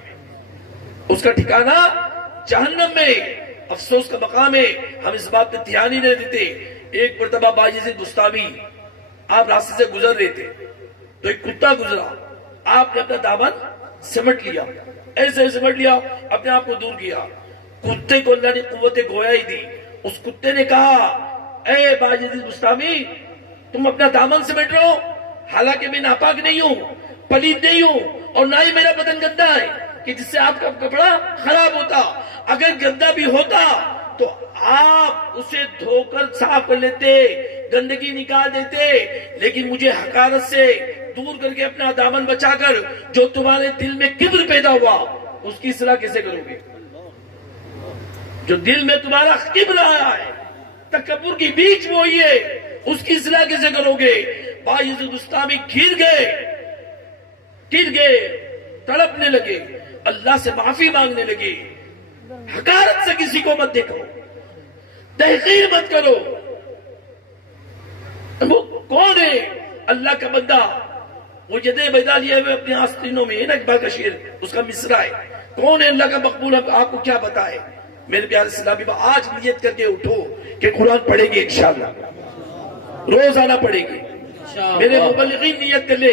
اس کا ٹھکانہ جہنم میں۔ افسوس کا مقام ہے، ہم اس بات پہ دھیان ہی نہیں دیتے۔ ایک مرتبہ باجی بستامی، آپ راستے سے گزر رہے تھے تو ایک کتا گزرا، آپ نے اپنا دامن سمٹ لیا، ایسے سمٹ لیا، اپنے آپ کو دور کیا۔ کتے کو اللہ نے قوت گویا ہی دی۔ اس کتے نے کہا، اے باجی بستامی، تم اپنا دامن سمٹ رہے ہو، حالانکہ میں ناپاک نہیں ہوں، پلید نہیں ہوں، اور نہ ہی میرا بدن گندا ہے کہ جس سے آپ کا کپڑا خراب ہوتا۔ اگر گندا بھی ہوتا تو آپ اسے دھو کر صاف کر لیتے، گندگی نکال دیتے، لیکن مجھے حقارت سے دور کر کے اپنا دامن بچا کر جو تمہارے دل میں کبر پیدا ہوا اس کی اصلاح کیسے کرو گے؟ جو دل میں تمہارا کبر آیا ہے، تکبر کی بیچ وہ ہوئی ہے، اس کی اصلاح کیسے کرو گے؟ باعث بستامی گر گئے، تڑپنے لگے، اللہ سے معافی مانگنے لگے۔ حقارت سے کسی کو مت دیکھو، تحقیر مت کرو۔ وہ کون ہے؟ اللہ کا بندہ، وہ جدے بیدا لیے ہوئے اپنے آستینوں میں، نا اقبال کا شعر، اس کا مصرع ہے، کون ہے اللہ کا مقبول؟ آپ کو کیا بتائے؟ میرے پیارے اسلامی بھائی، آج نیت کر کے اٹھو کہ قرآن پڑھیں گے انشاءاللہ، روزانہ پڑھیں گے۔ میرے مبلغین نیت کر لے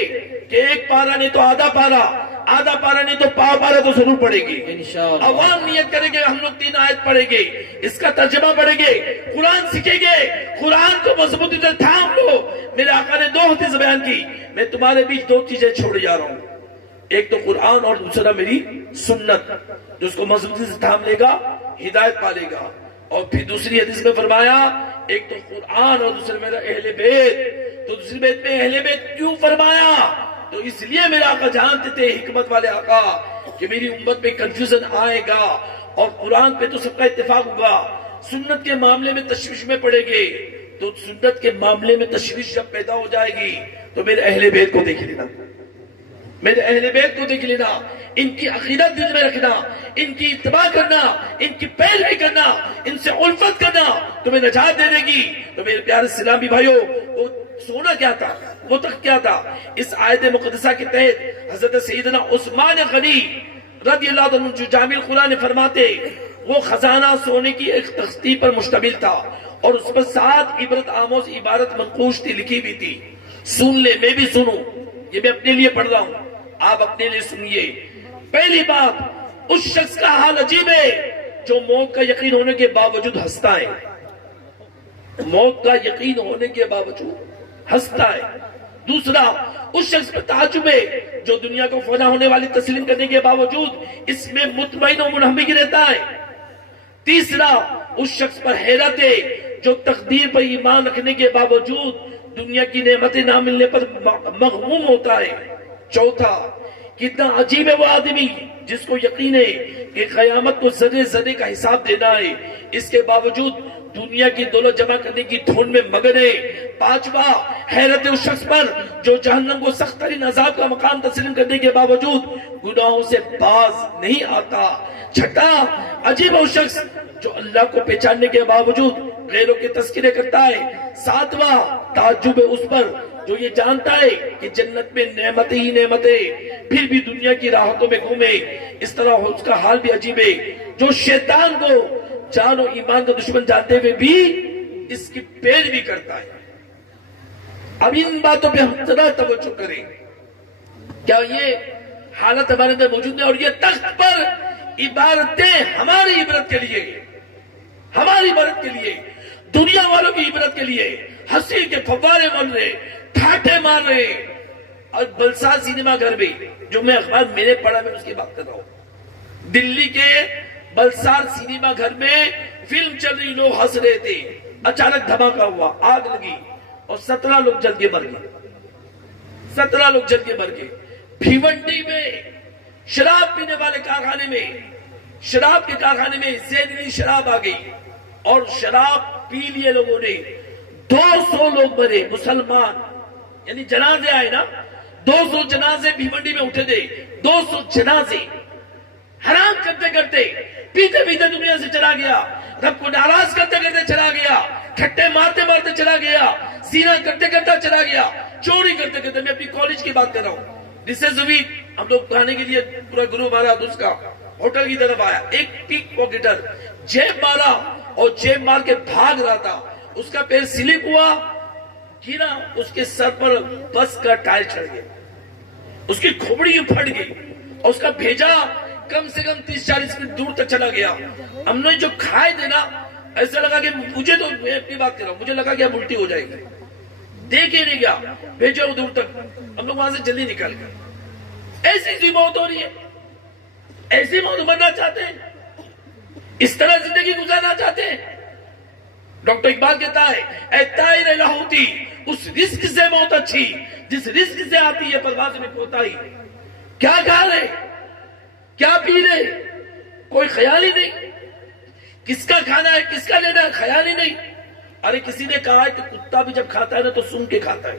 کہ ایک پارہ نہیں تو آدھا پارہ نہیں تو پاؤ پارہ تو ضرور پڑھیں گے۔ عوام نیت کریں گے، ہم لوگ 3 آیت پڑھیں گے، اس کا ترجمہ پڑھیں گے، قرآن سیکھیں گے، قرآن کو مضبوطی سے تھام لو۔ میرے آقا نے 2 حدیث بیان کی، میں تمہارے بیچ 2 چیزیں چھوڑے جا رہا ہوں، ایک تو قرآن اور دوسرا میری سنت۔ جو اس کو مضبوطی سے تھام لے گا ہدایت پالے گا۔ اور پھر دوسری حدیث میں فرمایا، ایک تو قرآن اور دوسرا میرا اہل بیت۔ تو دوسری بیت میں اہل بیت کیوں فرمایا؟ تو اس لیے میرے آقا جانتے تھے، حکمت والے آقا، کہ میری امت میں کنفیوژن آئے گا اور قرآن پہ تو سب کا اتفاق ہوگا، سنت کے معاملے میں تشویش میں پڑے گے تو سنت کے معاملے میں تشویش جب پیدا ہو جائے گی تو میرے اہل بیت کو دیکھ لینا، میرے اہل بیت کو دیکھ لینا، ان کی عقیدت دل میں رکھنا، ان کی اتباع کرنا، ان کی پیروی کرنا، ان سے الفت کرنا تمہیں نجات دے دے گی۔ تو میرے پیارے اسلامی بھائیوں، وہ سونا کیا تھا، وہ تخت کیا تھا؟ اس آیت مقدسہ کے تحت حضرت سیدنا عثمان غنی رضی اللہ عنہ جو جامع القرآن فرماتے، وہ خزانہ سونے کی ایک تختی پر مشتمل تھا اور اس پر 7 عبرت آموز عبارت منقوش تھی، لکھی بھی تھی۔ سن لے، میں بھی سنوں، یہ میں اپنے لیے پڑھ رہا ہوں، آپ اپنے لیے سنیے۔ پہلی بات، اس شخص کا حال عجیب ہے جو موت کا یقین ہونے کے باوجود ہنستا ہے، موت کا یقین ہونے کے باوجود ہنستا ہے۔ دوسرا، اس شخص پر تعجب ہے جو دنیا کو فنا ہونے والی تسلیم کرنے کے باوجود اس میں مطمئن و منہمک رہتا ہے۔ تیسرا، اس شخص پر حیرت ہے جو تقدیر پر ایمان رکھنے کے باوجود دنیا کی نعمتیں نہ ملنے پر مغموم ہوتا ہے۔ چوتھا، کتنا عجیب ہے وہ آدمی جس کو یقین ہے کہ قیامت کو ذرے ذرے کا حساب دینا ہے، اس کے باوجود دنیا کی دولت جمع کرنے کی دھن میں مگن ہے۔ پانچواں، حیرت ہے اس شخص پر جو جہنم کو سخت ترین عذاب کا مقام تسلیم کرنے کے باوجود گناہوں سے باز نہیں آتا۔ چھٹا، عجیب ہے اس شخص جو اللہ کو پہچاننے کے باوجود غیروں کے تذکرے کرتا ہے۔ ساتواں، تعجب ہے اس پر جو یہ جانتا ہے کہ جنت میں نعمتیں ہی نعمتیں، پھر بھی دنیا کی راحتوں میں گھومے۔ اس طرح اس کا حال بھی عجیب ہے جو شیطان کو جان و ایمان کا دشمن جانتے ہوئے بھی اس کی پیروی کرتا ہے۔ اب ان باتوں پہ ہم ذرا توجہ کریں، کیا یہ حالت ہمارے اندر موجود ہے؟ اور یہ تخت پر عبارتیں ہماری عبرت کے لیے، ہماری عبرت کے لیے، دنیا والوں کی عبرت کے لیے ہنسی کے فوارے مار رہے، ٹھاٹے مار رہے۔ اور بلسار سینما گھر میں، جو میں اخبار میں نے پڑھا، میں اس کی بات کر رہا ہوں، دلی کے بلسار سینما گھر میں فلم چل رہی، لوگ ہنس رہے تھے، اچانک دھماکہ ہوا، آگ لگی اور 17 لوگ جل کے مر گئے، 17 لوگ جل کے مر گئے۔ بھیونڈی میں شراب پینے والے کارخانے میں، شراب کے کارخانے میں زہریلی شراب آ گئی اور شراب پی لیے لوگوں نے، 200 لوگ مرے، مسلمان، یعنی جنازے آئے نا، 200 جنازے بھیونڈی میں اٹھے تھے، 200 جنازے۔ حرام کرتے کرتے، پیتے پیتے دنیا سے چلا گیا، رب کو ناراض کرتے کرتے چلا گیا، کھٹے مارتے مارتے چلا گیا، زنا کرتے کرتے چلا گیا، چوری کرتے کرتے۔ میں اپنی کالج کی بات کر رہا ہوں، ریسرچ ہوئی، ہم لوگ کھانے کے لیے پورا گروپ آ رہا تو اس کا ہوٹل کی طرف آیا، ایک پک پاکیٹر جیب مارا اور جیب مار کے بھاگ رہا تھا، اس کا پیر سلپ ہوا، گرا، اس کے سر پر بس کا ٹائر چڑھ گیا، اس کی کھوپڑی پھٹ گئی اور اس کا بھیجا کم سے کم 30-40 منٹ دور تک چلا گیا۔ ہم نے جو کھائے تھے نا، ایسا لگا کہ مجھے تو، میں اپنی بات کر رہا ہوں، مجھے لگا کہ اب الٹی ہو جائے گی، دیکھ ہی نہیں گیا، بھیجو دور تک، ہم لوگ وہاں سے جلدی نکل گئے۔ ایسی موت ہو رہی ہے، ایسی موت مرنا چاہتے ہیں، اس طرح زندگی گزارنا چاہتے ہیں۔ ڈاکٹر اقبال کہتا ہے، اے طائر لاہوتی، اس رزق سے موت اچھی جس رزق سے آتی ہے پرواز میں کوتاہی۔ کیا کھا رہے، کیا پی رہے، کوئی خیال ہی نہیں، کس کا کھانا ہے کس کا لینا ہے، خیال ہی نہیں۔ ارے کسی نے کہا ہے کہ کتا بھی جب کھاتا ہے نا تو سن کے کھاتا ہے،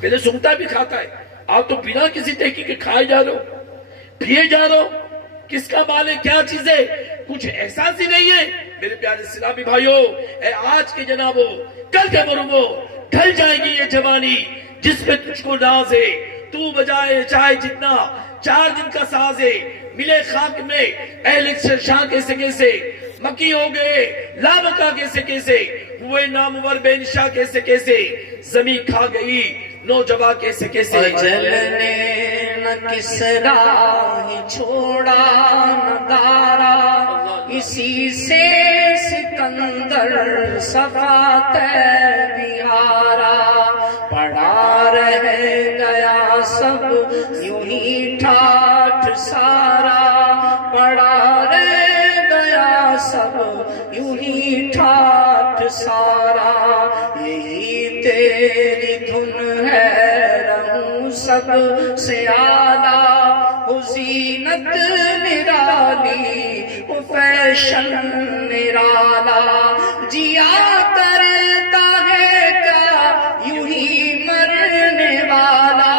پہلے سنتا بھی کھاتا ہے، آپ تو بنا کسی تحقیق کے کھائے جا رہے ہو، پیے جا رہے ہو، کس کا مال ہے، کیا چیز ہے، کچھ احساس ہی نہیں ہے۔ میرے پیارے اسلامی بھائیوں، اے آج کے جنابو، کل کے مرمو، ڈھل جائے گی یہ جوانی جس پہ تجھ کو ناز ہے، تو بجائے چاہے جتنا، 4 دن کا ساز ہے، ملے خاک میں اہل شاہ کیسے کیسے، مکی ہو گئے لامکا کیسے کیسے، ہوئے نامور بے نشاں کیسے کیسے، زمین کھا گئی نوجوان کیسے کیسے۔ اجل نے نہ کسرا ہی چھوڑا نہ دارا، اسی سے سکندر صفا بھی ہارا، پڑا رہ گیا سب یوں ہی ٹھاٹھ سارا، پڑا رہ گیا سب یوں ہی ٹھاٹھ سارا، یہی تیری دھن ہے رہوں سب سے اعلیٰ، وہ زینت نرالی وہ فیشن نرالا جیا کرتا ہے کیا یوں ہی مرنے والا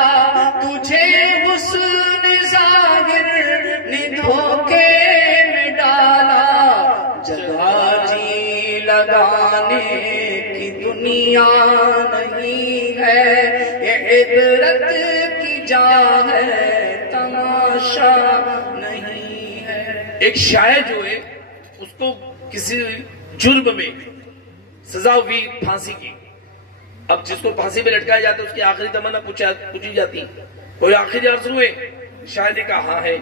تجھے حسن ظاہر نے دھوکے میں ڈالا جگہ جی لگانے کی دنیا نہیں ہے یہ عبرت کی جا ہے تماشا نہیں ہے. ایک شاعر جو ہے اس کو کسی جرم میں سزا ہوئی پھانسی کی. اب جس کو پھانسی میں لٹکایا جاتا ہے اس کی آخری تمنا پوچھی جاتی کوئی آخری آرزو ہے؟ شاعر نے کہا ہاں ہے.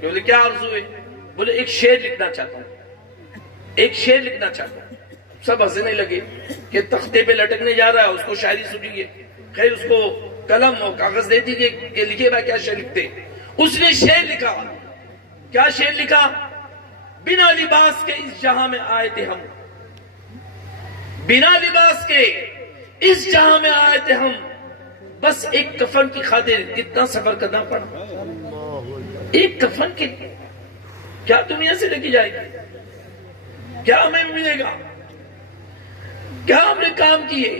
بولے کیا آرزو ہے؟ بولے ایک شعر لکھنا چاہتا ہوں, ایک شعر لکھنا چاہتا ہوں. سب ہنسنے لگے کہ تختے پہ لٹکنے جا رہا ہے, اس کو شاعری سنیے. خیر اس کو قلم اور کاغذ دے دی کہ لکھے بھائی کیا شعر لکھتے. اس نے شعر لکھا. کیا شعر لکھا؟ بنا لباس کے اس جہاں میں آئے تھے ہم, بنا لباس کے اس جہاں میں آئے تھے ہم, بس ایک کفن کی خاطر کتنا سفر کرنا پڑا. ایک کفن کے کیا دنیا سے لے کے جائے گی؟ کیا ہمیں ملے گا؟ کیا ہم نے کام کیے؟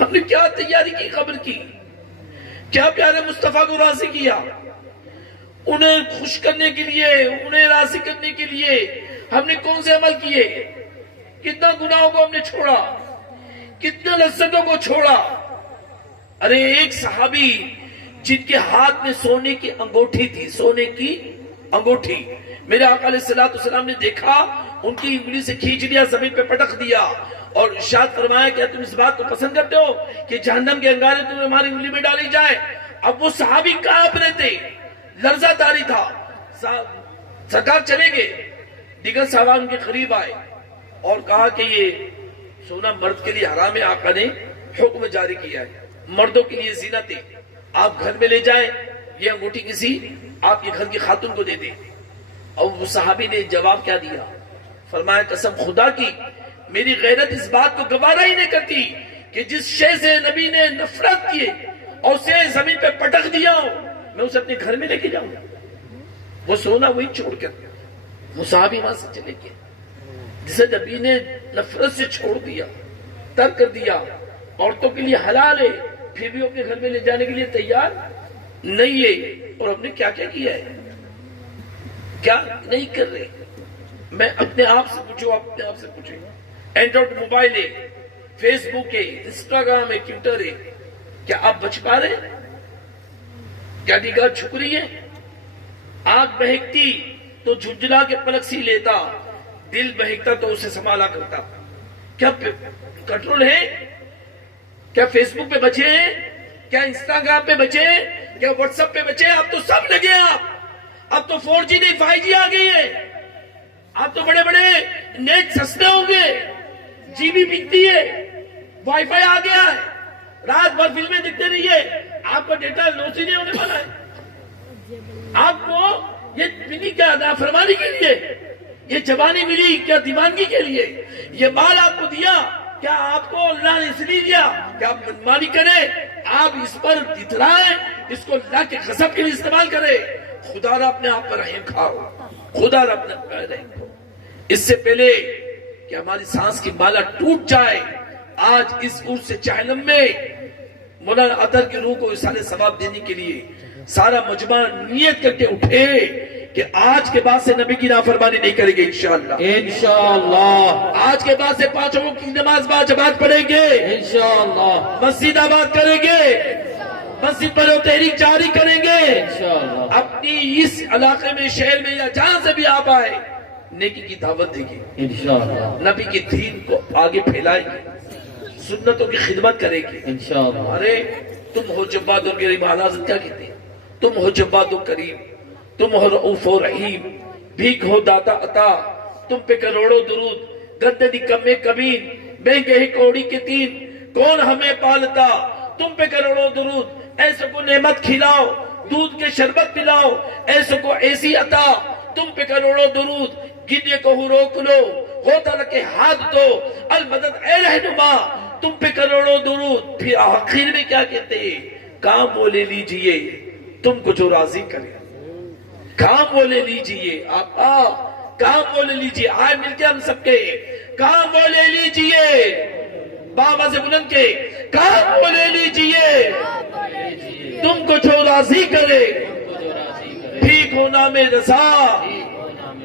ہم نے کیا تیاری کی قبر کی؟ کیا پیارے مصطفیٰ کو راضی کیا؟ انہیں خوش کرنے کے لیے, انہیں راضی کرنے کے لیے ہم نے کون سے عمل کیے؟ کتنا گناہوں کو ہم نے چھوڑا, کتنے لذتوں کو چھوڑا. ارے ایک صحابی جن کے ہاتھ میں سونے کی انگوٹھی تھی, سونے کی انگوٹھی, میرے آقا علیہ الصلوۃ والسلام نے دیکھا, ان کی انگلی سے کھینچ لیا, زمین پہ پٹک دیا اور ارشاد فرمایا کیا تم اس بات کو پسند کرتے ہو کہ جہنم کے انگارے تمہیں ہماری انگلی میں ڈالی جائے؟ اب وہ صحابی کانپ رہے تھے, لرزہ طاری تھا. سرکار چلے گئے, دیگر صحابہ ان کے قریب آئے اور کہا کہ یہ سونا مرد کے لیے حرام ہے, آقا نے حکم جاری کیا ہے, مردوں کے لیے زینت ہے, آپ گھر میں لے جائیں, یہ انگوٹھی کسی آپ کے گھر کی خاتون کو دے دیں. اور وہ صحابی نے جواب کیا دیا؟ فرمایا قسم خدا کی میری غیرت اس بات کو گوارا ہی نہیں کرتی کہ جس شے سے نبی نے نفرت کی اور اسے زمین پہ پٹک دیا ہو میں اسے اپنے گھر میں لے کے جاؤں. وہ سونا وہی چھوڑ کر وہ صحابی وہاں سے چلے گئے جسے نبی نے نفرت سے چھوڑ دیا, ترک کر دیا, عورتوں کے لیے حلال ہے پھر بھی اپنے گھر میں لے جانے کے لیے تیار نہیں ہے. اور ہم نے کیا کیا کیا ہے, کیا نہیں کر رہے. میں اپنے آپ سے پوچھو, اپنے آپ سے پوچھو. اینڈرائڈ موبائل ہے, فیس بک ہے, انسٹاگرام ہے, ٹویٹر ہے, کیا آپ بچ پا رہے؟ کیا نگاہ جھک رہی ہے؟ آنکھ بہکتی تو جھنجھلا کے پلک سی لیتا, دل بہکتا تو اسے سنبھالا کرتا. کیا کنٹرول ہے؟ کیا فیس بک پہ بچے ہیں؟ کیا انسٹاگرام پہ بچے ہیں؟ کیا واٹس ایپ پہ بچے ہیں؟ اب تو سب لگے ہیں. اب تو 4G نہیں 5G آ گئی ہے. اب تو بڑے بڑے نیٹ سستے ہوں گے, جی بی بکتی ہے, وائی فائی آ گیا ہے, رات بھر فلمیں دیکھتے رہیے, آپ کا ڈیٹا لوس ہی نہیں ہونے والا ہے. آپ کو یہ ملی کیا نافرمانی کے لیے, یہ جوانی ملی کیا دیوانگی کے لیے, یہ مال آپ کو دیا کیا آپ کو اللہ نے اس لیے دیا کہ آپ منمانی کریں, آپ اس پر اترائیں, اس کو اللہ کے غضب کے لیے استعمال کریں. خدا را اپنے آپ پر رحم کھاؤ, خدا را اپنے آپ پر رحم کھاؤ. اس سے پہلے کہ ہماری سانس کی مالا ٹوٹ جائے, آج اس عرس چہلم میں مولانا اطہر کی روح کو اصالِ ثواب دینے کے لیے سارا مجمع نیت کر کے اٹھے کہ آج کے بعد سے نبی کی نافرمانی نہیں کریں گے انشاءاللہ. انشاءاللہ آج کے بعد سے 5 وقت کی نماز باجماعت پڑھیں گے انشاءاللہ مسجد آباد کریں گے, مسجد پر تحریک جاری کریں گے. انشاءاللہ اپنی اس علاقے میں, شہر میں یا جہاں سے بھی آپ آئے نیکی کی دعوت دیں گے, انشاءاللہ نبی کے دین کو آگے پھیلائیں گے, سنتوں کی خدمت کریں گے. انشاءاللہ ارے تم ہو جواد و کریم, حضرت کیا کہتے ہیں, تم ہو جواد و کریم, تم ہو رؤوف و رحیم, بھیک ہو داتا عطا, تم پہ کروڑوں درود, گندے دی کمے کبین, مہنگے ہی کوڑی کے تین, کون ہمیں پالتا, تم پہ کروڑوں درود, ایسے کو نعمت کھلاؤ, دودھ کے شربت پلاؤ, ایسے کو ایسی عطا, تم پہ کروڑوں درود, گنے کو روک لو, ہوتا لکے ہاتھ دو, المدد اے رہنما, تم پہ کروڑوں درود. پھر آخر میں کیا کہتے ہیں, کام وہ لے لیجئے تم کو جو راضی کرے. کام وہ لے لیجئے. آپ کام وہ لے لیجئے. آئے مل کے ہم سب کے کام وہ لے لیجئے. بابا سے بلند کے کام وہ لے لیجئے. تم کو جو راضی کرے. ٹھیک ہونا میں رضا.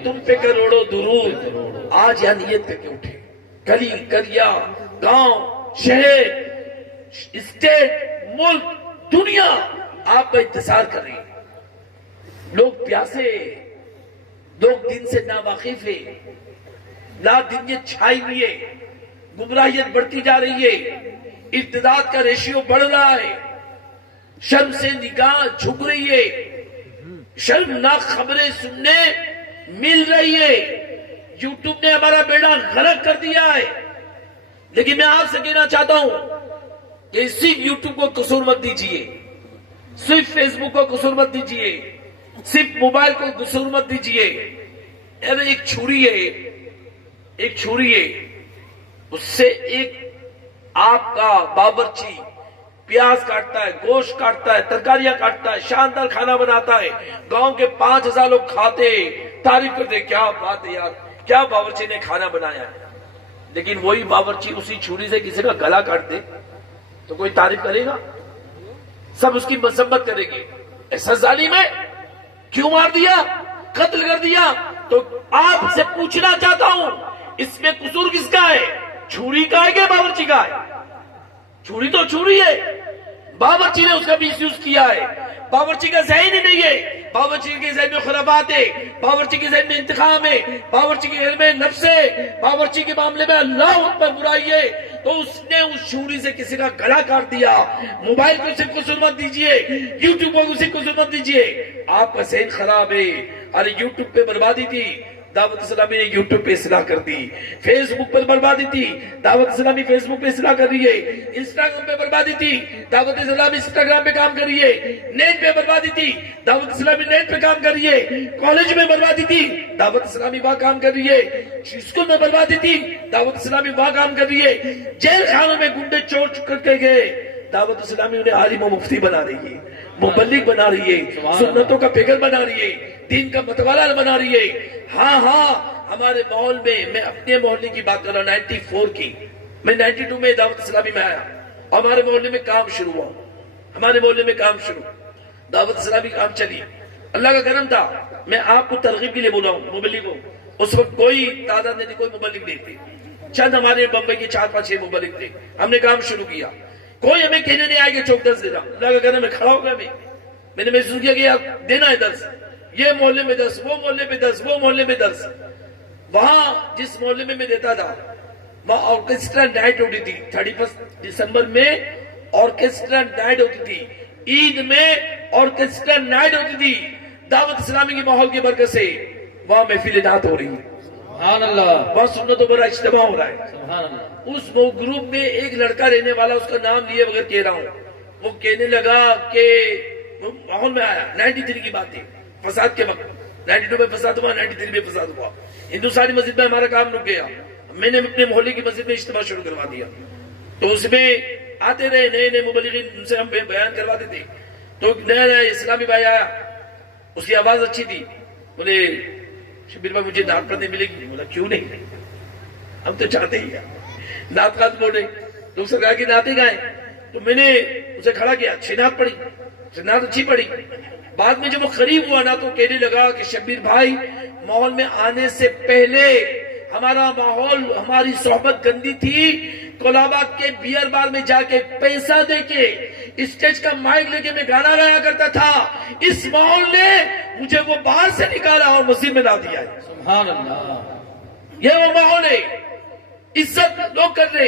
تم پہ کروڑوں درود. آج یا نیت کر کے اٹھے. گلی کریا گاؤں شہر اسٹیٹ ملک دنیا آپ کا انتظار کر رہی ہے. لوگ پیاسے, لوگ دن سے ناواقف ہے. لا دنیت چھائی ہوئی ہے. گمراہیت بڑھتی جا رہی ہے. ارتداد کا ریشیو بڑھ رہا ہے. شرم سے نگاہ جھک رہی ہے. شرمناک خبریں سننے مل رہی ہے. یوٹیوب نے ہمارا بیڑا غرق کر دیا ہے. لیکن میں آپ سے کہنا چاہتا ہوں کہ صرف یوٹیوب کو قصور مت دیجئے, صرف فیس بک کو قصور مت دیجئے, صرف موبائل کو قصور مت دیجئے. ایک چھری ہے, اس سے ایک آپ کا باورچی پیاز کاٹتا ہے, گوشت کاٹتا ہے, ترکاریاں کاٹتا ہے, شاندار کھانا بناتا ہے. گاؤں کے 5000 لوگ کھاتے, تعریف کرتے, کیا بات ہے یار, کیا باورچی نے کھانا بنایا ہے. لیکن وہی باورچی اسی چھری سے کسی کا گلا کاٹ دے تو کوئی تعریف کرے گا؟ سب اس کی مذمت کریں گے. ایسا ظالم ہے, کیوں مار دیا, قتل کر دیا؟ تو آپ سے پوچھنا چاہتا ہوں اس میں قصور کس کا ہے؟ چھری کا ہے کہ باورچی کا ہے؟ چھری تو چھری ہے. باورچی نے اس کا بھی یوز کیا ہے. باورچی کا ذہن ہی نہیں ہے. باورچی کے ذہن میں خرابات ہے. باورچی کے ذہن میں انتقام ہے. باورچی کے ذہن میں نفس ہے. باورچی کے معاملے میں اللہ پر برائی ہے. تو اس نے اس چھری سے کسی کا گلا کاٹ دیا. موبائل کو صرف قصور مت دیجئے, یوٹیوب کو صرف قصور مت دیجئے. آپ کا ذہن خراب ہے. ارے یوٹیوب پہ بربادی تھی, دعوت اسلامی نے یوٹیوب پہ اصلاح کر دی. فیس بک پر بربادی تھی, دعوت اسلامی فیس بک پہ اصلاح کر رہی ہے. انسٹاگرام پہ بربادی تھی, دعوت اسلامی انسٹاگرام پہ کام کر رہی ہے. نیٹ پہ بربادی تھی, دعوت اسلامی نیٹ پہ کام کر رہی ہے. کالج میں بربادی تھی, دعوت اسلامی وہاں کام کر رہی ہے. اسکول میں بربادی تھی, دعوت اسلامی وہاں کام کر رہی ہے. جیل خانوں میں گنڈے چور کر کے گئے, دعوت اسلامی انہیں عالم و مفتی بنا رہی ہے, مبلغ بنا رہی ہے, سنتوں کا پیغام بنا رہی ہے, دین کا متوالا بنا رہی ہے. ہاں ہمارے ماحول میں اپنے محلے کی بات کر رہا ہوں, 94 کی. میں 92 میں دعوت اسلامی میں آیا اور ہمارے محلے میں کام شروع ہوا. ہمارے محلے میں کام شروع, دعوت اسلامی کام چلی. اللہ کا کرم تھا. میں آپ کو ترغیب کے لیے بولا ہوں مبلغوں. اس وقت کوئی تعداد نہیں, کوئی مبلغ نہیں تھے. چند ہمارے بمبئی کے 4-5-6 مبلغ تھے. ہم نے کام شروع کیا. کوئی ہمیں کہنے نہیں آئے کہ چوک درس دینا. اللہ کا کرم, میں کھڑا ہو گیا. میں نے محسوس کیا کہ یار دینا ہے درس. یہ محلے میں درس, وہ محلے میں درس, وہ محلے میں درس. وہاں جس محلے میں دیتا تھا وہاں آرکیسٹرا نائٹ ہوتی تھی. 31 دسمبر میں آرکیسٹرا نائٹ ہوتی تھی. عید میں آرکیسٹرا نائٹ ہوتی تھی. دعوت اسلامی کے ماحول کی برکت سے وہاں محفل نعت ہو رہی ہے. سبحان اللہ, وہاں سنتوں پر اجتماع ہو رہا ہے. سبحان اللہ. اس گروپ میں ایک لڑکا رہنے والا, اس کا نام لیے بغیر کہہ رہا ہوں, وہ کہنے لگا کہ وہ ماحول میں آیا. 93 کی بات ہے, فساد کے وقت. 92 میں فساد ہوا, 93 میں فساد ہوا. ہندوستانی مسجد میں ہمارا کام رک گیا. میں نے اپنے محلے کی مسجد میں اجتماع شروع کروا دیا. تو اس میں آتے رہے نئے مبلغین, ان سے ہم بیان کرواتے تھے. تو نیا اسلامی بھائی آیا, اس کی آواز اچھی تھی. بولے شبیر بھائی مجھے نعت پڑھنے ملے گی. بولا کیوں نہیں, ہم تو چاہتے ہی نعت خات بولے. تو اس نے کہا کہ نعتیں گائیں. تو میں نے اسے کھڑا کیا, 6 نعت پڑھی, نعت اچھی پڑھی. بعد میں جب وہ قریب ہوا نا تو کہنے لگا کہ شبیر بھائی ماحول میں آنے سے پہلے ہمارا ماحول, ہماری صحبت گندی تھی. کولابا کے بیئر بار میں جا کے پیسہ دے کے اسٹیج کا مائک لے کے میں گانا گایا کرتا تھا. اس ماحول نے مجھے وہ باہر سے نکالا اور مسجد میں لا دیا ہے. سبحان اللہ. یہ وہ ماحول ہے. عزت لوگ کر رہے,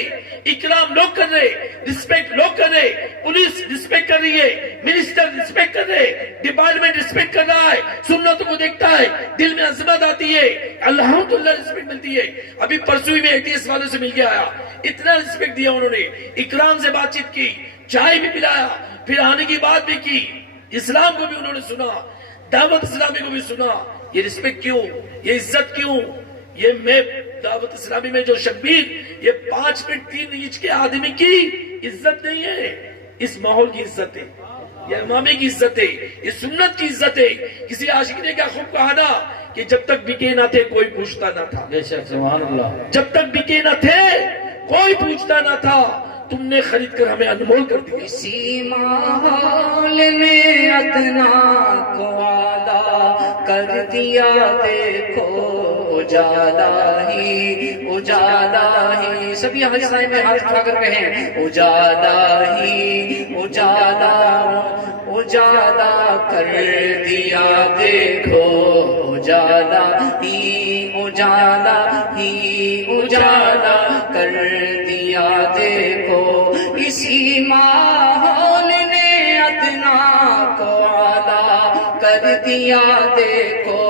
اکرام لوگ کر رہے, رسپیکٹ لوگ کر رہے. پولیس رسپیکٹ کر رہی ہے, منسٹر رسپیکٹ کر رہے, ڈپارٹمنٹ رسپیکٹ کر رہا ہے, سنتوں کو دیکھتا ہے, دل میں عظمت آتی ہے, الحمدللہ رسپیکٹ ملتی ہے. ابھی پرسوئی میں ATS والوں سے مل کے آیا, اتنا رسپیکٹ دیا انہوں نے, اکرام سے بات چیت کی, چائے بھی پلایا, پھر آنے کی بات بھی کی. اسلام کو بھی انہوں نے سنا, دعوت اسلامی کو بھی سنا. یہ رسپیکٹ کیوں, یہ عزت کیوں؟ یہ میں دعوت اسلامی میں جو شبیر, یہ 5 فٹ 3 انچ کے آدمی کی عزت نہیں ہے, اس ماحول کی عزت ہے. یہ امامے کی عزت ہے، یہ سنت کی عزت ہے. کسی عاشق نے کیا خوب کہا نا کہ جب تک بکے نہ تھے کوئی پوچھتا نہ تھا. بے شک سبحان اللہ. جب تک بکے نہ تھے کوئی پوچھتا نہ تھا، تم نے خرید کر ہمیں انمول کر دیا. اسی ماحول نے ادنا کو اعلیٰ کر دیا، دیکھو اجالا ہی سبھی حج صاحب میں ہاتھ اٹھا کر کہیں اجالا کر دیا، دیکھو اجالا کر دیا، دیکھو اسی ماحول نے ادنا کو اعلیٰ کر دیا، دیکھو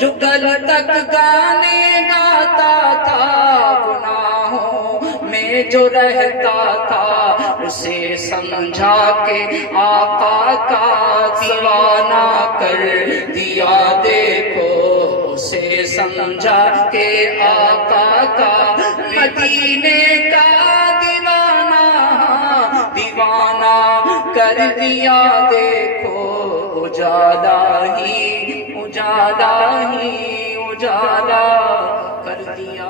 جو کل تک گانے گاتا تھا گناہوں میں جو رہتا تھا، اسے سمجھا کہ آقا کا دیوانہ کر دیا، دیکھو اسے سمجھا کہ آقا کا مدینے کا دیوانہ کر دیا، دیکھو اجالا کر دیا.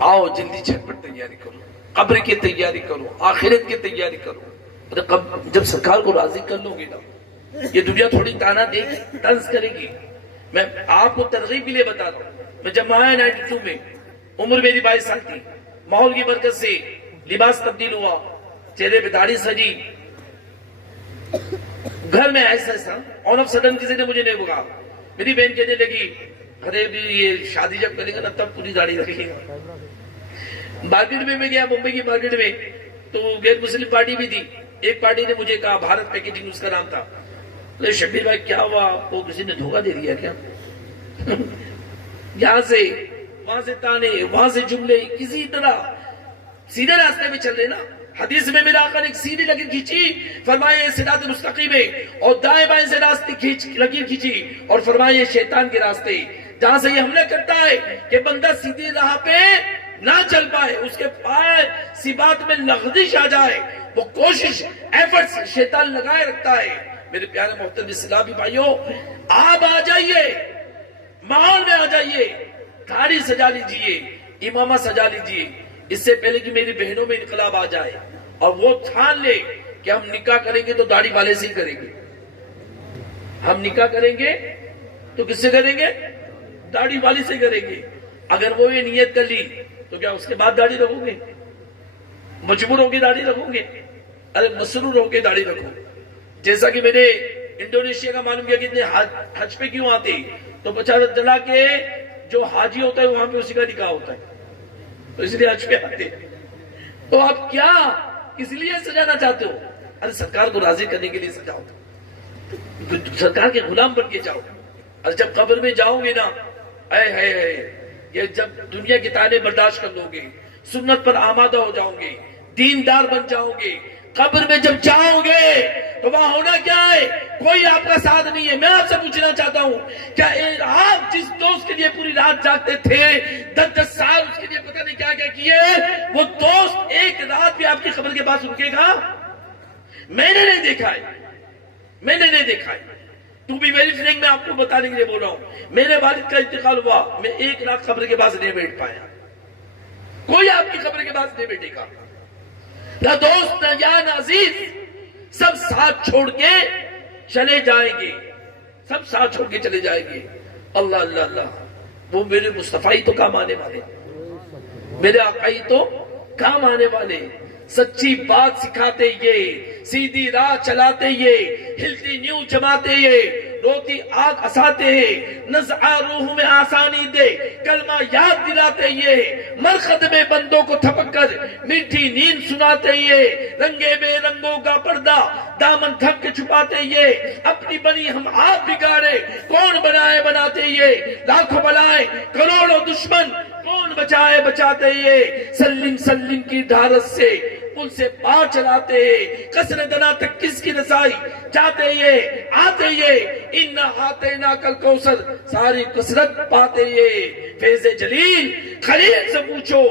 آؤ جلدی چھٹ تیاری کرو، قبر کی تیاری کرو، آخرت کی تیاری کرو. جب سرکار کو راضی کر لو گے نا، یہ دنیا تھوڑی تانا دے گی، طنز کرے گی. میں آپ کو ترغیب کے لیے بتا رہا ہوں، میں جب آیا 92 میں، عمر میری 22 سال تھی، ماحول کی برکت سے لباس تبدیل ہوا، چہرے پہ داڑھی سجی، گھر میں ایسا آن آف سڈن کسی نے مجھے نہیں کہا. میری بہن کہنے لگی ارے بھی یہ شادی جب کرے گا نا تب پوری داڑھی رکھے گا. مارکیٹ میں گیا، ممبئی کی مارکیٹ میں، تو غیر مسلم پارٹی بھی تھی. ایک پارٹی نے مجھے کہا، بھارت پیکیجنگ اس کا نام تھا، شبیر بھائی کیا ہوا آپ کو، کسی نے دھوکہ دے دیا کیا؟ یہاں سے وہاں سے تانے، وہاں سے جملے، کسی طرح سیدھے راستے میں چل رہے نا. حدیث میں میرا آقا نے ایک سیدھی لکیر کھینچی، فرمایا صراط مستقیم ہے، اور دائیں بائیں سے راستے لکیر کھینچی اور فرمایا شیطان کے راستے، جہاں سے یہ حملہ کرتا ہے کہ بندہ سیدھی راہ پہ نہ چل پائے، اس کے پائے سی بات میں لغزش آ جائے، وہ کوشش ایفرٹس شیطان لگائے رکھتا ہے. میرے پیارے محترم اسلامی بھائیوں، آپ آ جائیے، ماحول میں آ جائیے، داڑھی سجا لیجئے، امامہ سجا لیجئے، اس سے پہلے کہ میری بہنوں میں انقلاب آ جائے اور وہ ٹھان لے کہ ہم نکاح کریں گے تو داڑھی والے سے ہی کریں گے. ہم نکاح کریں گے تو کس سے کریں گے؟ داڑھی والی سے کریں گے. اگر وہ یہ نیت کر لی تو کیا اس کے بعد داڑھی رکھو گے؟ مجبور ہو کے داڑھی رکھو گے؟ ارے مسرور ہو کے داڑھی رکھو. جیسا کہ میں نے انڈونیشیا کا معلوم کیا کہ اتنے حج پہ کیوں آتے، تو پتا چلا کہ جو حاجی ہوتا ہے وہاں پہ اسی کا نکاح ہوتا ہے، تو اس لیے حج پہ آتے. تو آپ کیا کس لیے سجانا چاہتے ہو؟ ارے سرکار کو راضی کرنے کے لیے سجاؤ، سرکار کے غلام بن کے جاؤ. اور جب قبر میں جاؤ گے نا، یہ جب دنیا کی تانے برداشت کر لو گے، سنت پر آمادہ ہو جاؤ گے، دیندار بن جاؤ گے، قبر میں جب جاؤ گے تو وہاں ہونا کیا ہے؟ کوئی آپ کا ساتھ نہیں ہے. میں آپ سے پوچھنا چاہتا ہوں، کیا آپ جس دوست کے لیے پوری رات جاگتے تھے، 10 سال اس کے لیے پتہ نہیں کیا کیا کیے، وہ دوست ایک رات بھی آپ کی قبر کے پاس رکے گا؟ میں نے نہیں دیکھا ہے، میں نے نہیں دیکھا ہے. تو بھی میری فرینک میں آپ کو بتانے کے لیے بول رہا ہوں، میرے والد کا انتقال ہوا، میں ایک رات قبر کے پاس نہیں بیٹھ پایا. کوئی آپ کی قبر کے پاس نہیں بیٹھے گا، نہ دوست نہ یار نہ عزیز، سب ساتھ چھوڑ کے چلے جائیں گے، سب ساتھ چھوڑ کے چلے جائیں گے. اللہ اللہ اللہ، وہ میرے مصطفی تو کام آنے والے، میرے آقائی تو کام آنے والے، سچی بات سکھاتے یہ، سیدھی راہ چلاتے یہ، ہلتی نیو جماتے یہ، روتی آگ اساتے ہیں، نزع روح میں آسانی دے، کلمہ یاد دلاتے یہ، مرخد میں بندوں کو تھپک کر میٹھی نیند سناتے یہ، رنگے بے رنگوں کا پردہ دامن تھک کے چھپاتے یہ، اپنی بنی ہم آپ بگاڑے کون بنائے بناتے یہ، لاکھوں بلائے کروڑوں دشمن کون بچائے بچاتے یہ، سلم سلم کی ڈھارس سے ان سے پار چلاتے ہیں، قصر دنا تک کس کی رسائی چاہتے یہ، آتے یہ، اِنَّا آتَيْنَا کل کوثر ساری کثرت پاتے یہ. فیض جلیل خلیل سے پوچھو،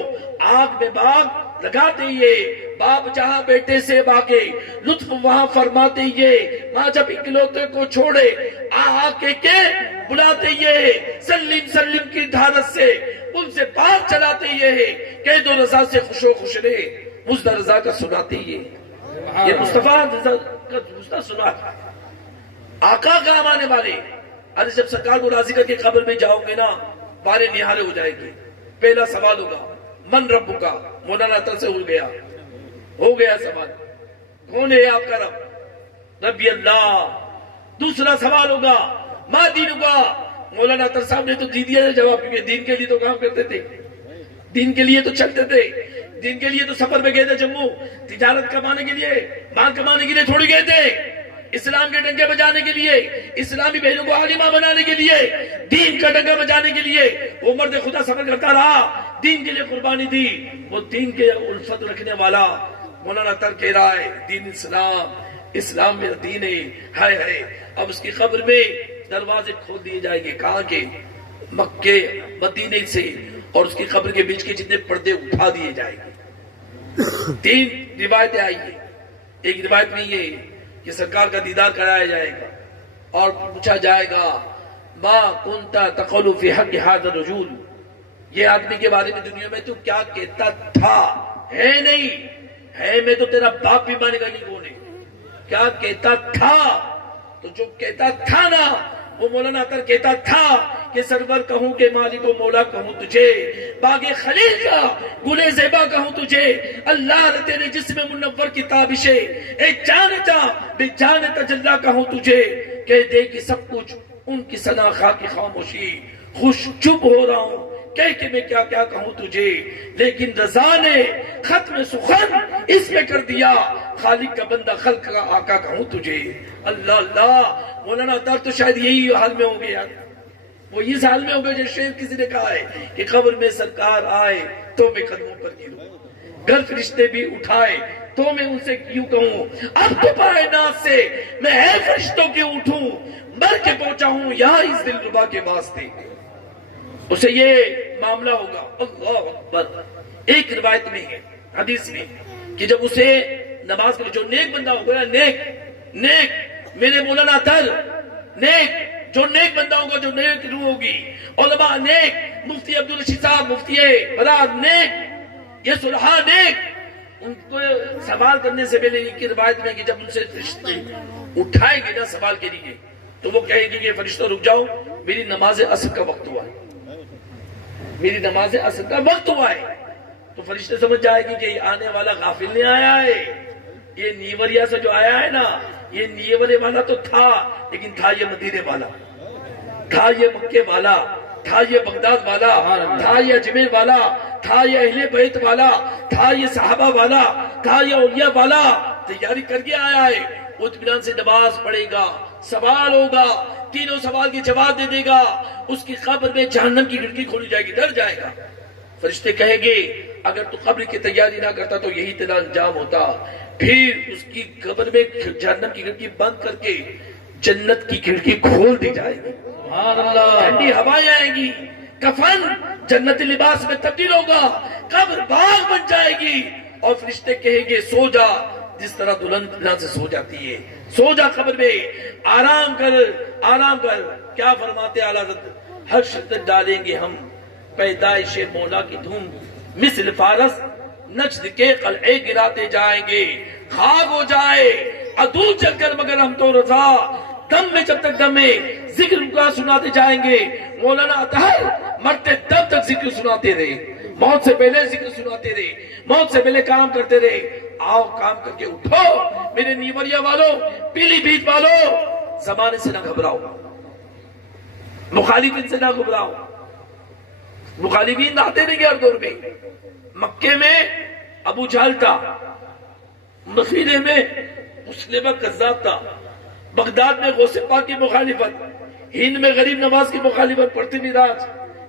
آگ میں باغ لگاتے یہ، باپ جہاں بیٹے سے باغے لطف وہاں فرماتے یہ ماں جب اکلوتے کو چھوڑے آ کے بلاتے یہ سلیم سلیم کی دھارت سے ان سے بات چلاتے یہ قید و رضا سے خوش و خوش رہے مزدہ رضا کا سناتے یہ مصطفیٰ رضا کا مزدہ سنا تھا آقا کا آنے والے ارے جب سرکار کو راضی کر کے قبر میں جاؤ گے نا بارے نہارے ہو جائے گی پہلا سوال ہوگا من رب کا مولانا تر سے ہو گیا سوال کون ہے آپ کا رب ربی اللہ دوسرا سوال ہوگا ما دین کا مولانا تر صاحب نے تو دی دیا جواب کیونکہ دین کے لیے تو کام کرتے تھے دین کے لیے تو چلتے تھے دین کے لیے تو سفر میں گئے تھے جموں تجارت کمانے کے لیے مال کمانے کے لیے تھوڑی گئے تھے اسلام کے ڈنکے بجانے کے لیے اسلامی بہنوں کو عالمہ بنانے کے لیے دین کا ڈنکا بجانے کے لیے وہ مرد خدا سفر کرتا رہا دین کے لیے قربانی دی وہ دین کے الفت رکھنے والا مولانا تر کہہ رہا ہے دین اسلام میرا دین ہے اب اس کی قبر میں دروازے کھول دیے جائیں گے کہاں کے مکے مدینے سے اور اس کی قبر کے بیچ کے جتنے پردے اٹھا دیے جائیں گے 3 روایتیں آئی ہیں ایک روایت میں یہ کہ سرکار کا دیدار کرایا جائے گا اور پوچھا جائے گا ما کنتا تقول فی حق هذا الرجل یہ آدمی کے بارے میں دنیا میں تو کیا کہتا تھا ہے نہیں ہے میں تو تیرا باپ بھی مانے گا نہیں کون ہے کیا کہتا تھا تو جو کہتا تھا نا وہ مولانا تر کہتا تھا کہ سرور کہوں کہ مالک و مولا کہوں تجھے باغ خلیل کا گلے زیبا کہوں تجھے اللہ نے تیرے جسم منور کی تابشے اے جانتا بے جان تجلا کہوں تجھے کہہ دے کہ سب کچھ ان کی ثنا خواہ کی خاموشی خوش چپ ہو رہا ہوں کہہ کہ میں کیا کیا کہوں تجھے لیکن رضا نے ختم سخن اس میں کر دیا خالق کا بندہ خلق کا آقا کہوں تجھے اللہ اللہ مولانا تر تو شاید یہی حال میں ہوں گے یار وہ اس حال میں ہوں گے جو شعر کسی نے کہا ہے کہ قبر میں سرکار آئے تو میں قدموں پر گروں گر فرشتے بھی اٹھائے تو میں ان سے کیوں کہوں اب تو پائے ناز سے میں ہے فرشتوں کے اٹھوں مر کے پہنچا ہوں یہاں اس دل ربا کے واسطے اسے یہ معاملہ ہوگا اللہ اکبر ایک روایت میں ہے حدیث میں کہ جب اسے نماز کے جو نیک بندہ ہوگا نیک میرے مولانا تر نیک جو نیک بندہ ہوگا جو نیک روح ہوگی علماء نیک مفتی عبدالرشید صاحب مفتی براد نیک یہ صلحاء نیک ان کو سوال کرنے سے پہلے کی روایت میں کہ جب ان سے فرشتے اٹھائیں گے نا سوال کے لیے تو وہ کہیں گے کہ فرشتوں رک جاؤ میری نماز عصر کا وقت ہوا ہے میری نماز عصر کا وقت ہوا ہے تو فرشتے سمجھ جائے گی کہ یہ آنے والا غافل نہیں آیا ہے یہ نیوریا سے جو آیا ہے نا یہ نیورے والا تو تھا لیکن تھا یہ مدینے والا تھا یہ مکے والا تھا یہ بغداد والا تھا یہ اجمیر والا تھا یہ اہل بیت والا تھا یہ صحابہ والا تھا یہ اولیاء والا تیاری کر کے آیا ہے اطمینان سے نماز پڑھے گا سوال ہوگا تینوں سوال کے جواب دے دے گا اس کی قبر میں جہنم کی کھڑکی کھولی جائے گی ڈر جائے گا فرشتے کہیں گے اگر تو قبر کی تیاری نہ کرتا تو یہی تیرا انجام ہوتا پھر اس کی قبر میں جہنم کی کھڑکی بند کر کے جنت کی کھڑکی کھول دی جائے گی ٹھنڈی ہوائیں آئیں گی کفن جنتی لباس میں تبدیل ہوگا قبر باغ بن جائے گی اور فرشتے کہیں گے سو جا جس طرح دلہن سے سو جاتی ہے سو جا قبر میں آرام کر کیا فرماتے اعلیٰ حضرت ہر شدت ڈالیں گے ہم پیدائش مولا کی دھوم مثل فارس نجد کے قلعے گراتے جائیں گے خاک ہو جائے عدو چل کر مگر ہم تو رضا دم میں جب تک دم میں ذکر کا سناتے جائیں گے مولانا اطہر مرتے دم تک ذکر سناتے رہے موت سے پہلے ذکر سناتے رہے موت سے پہلے کام کرتے رہے آؤ کام کر کے اٹھو میرے نیوریا والوں پیلی بھیت والوں زمانے سے نہ گھبراؤ مخالفین سے نہ گھبراؤ مخالفین آتے نہیں ہر دور میں مکے میں ابو جہل تھا مدینے میں مسلمہ کذاب تھا بغداد میں غوث پاک کی مخالفت ہند میں غریب نواز کی مخالفت پڑھتی بھی راج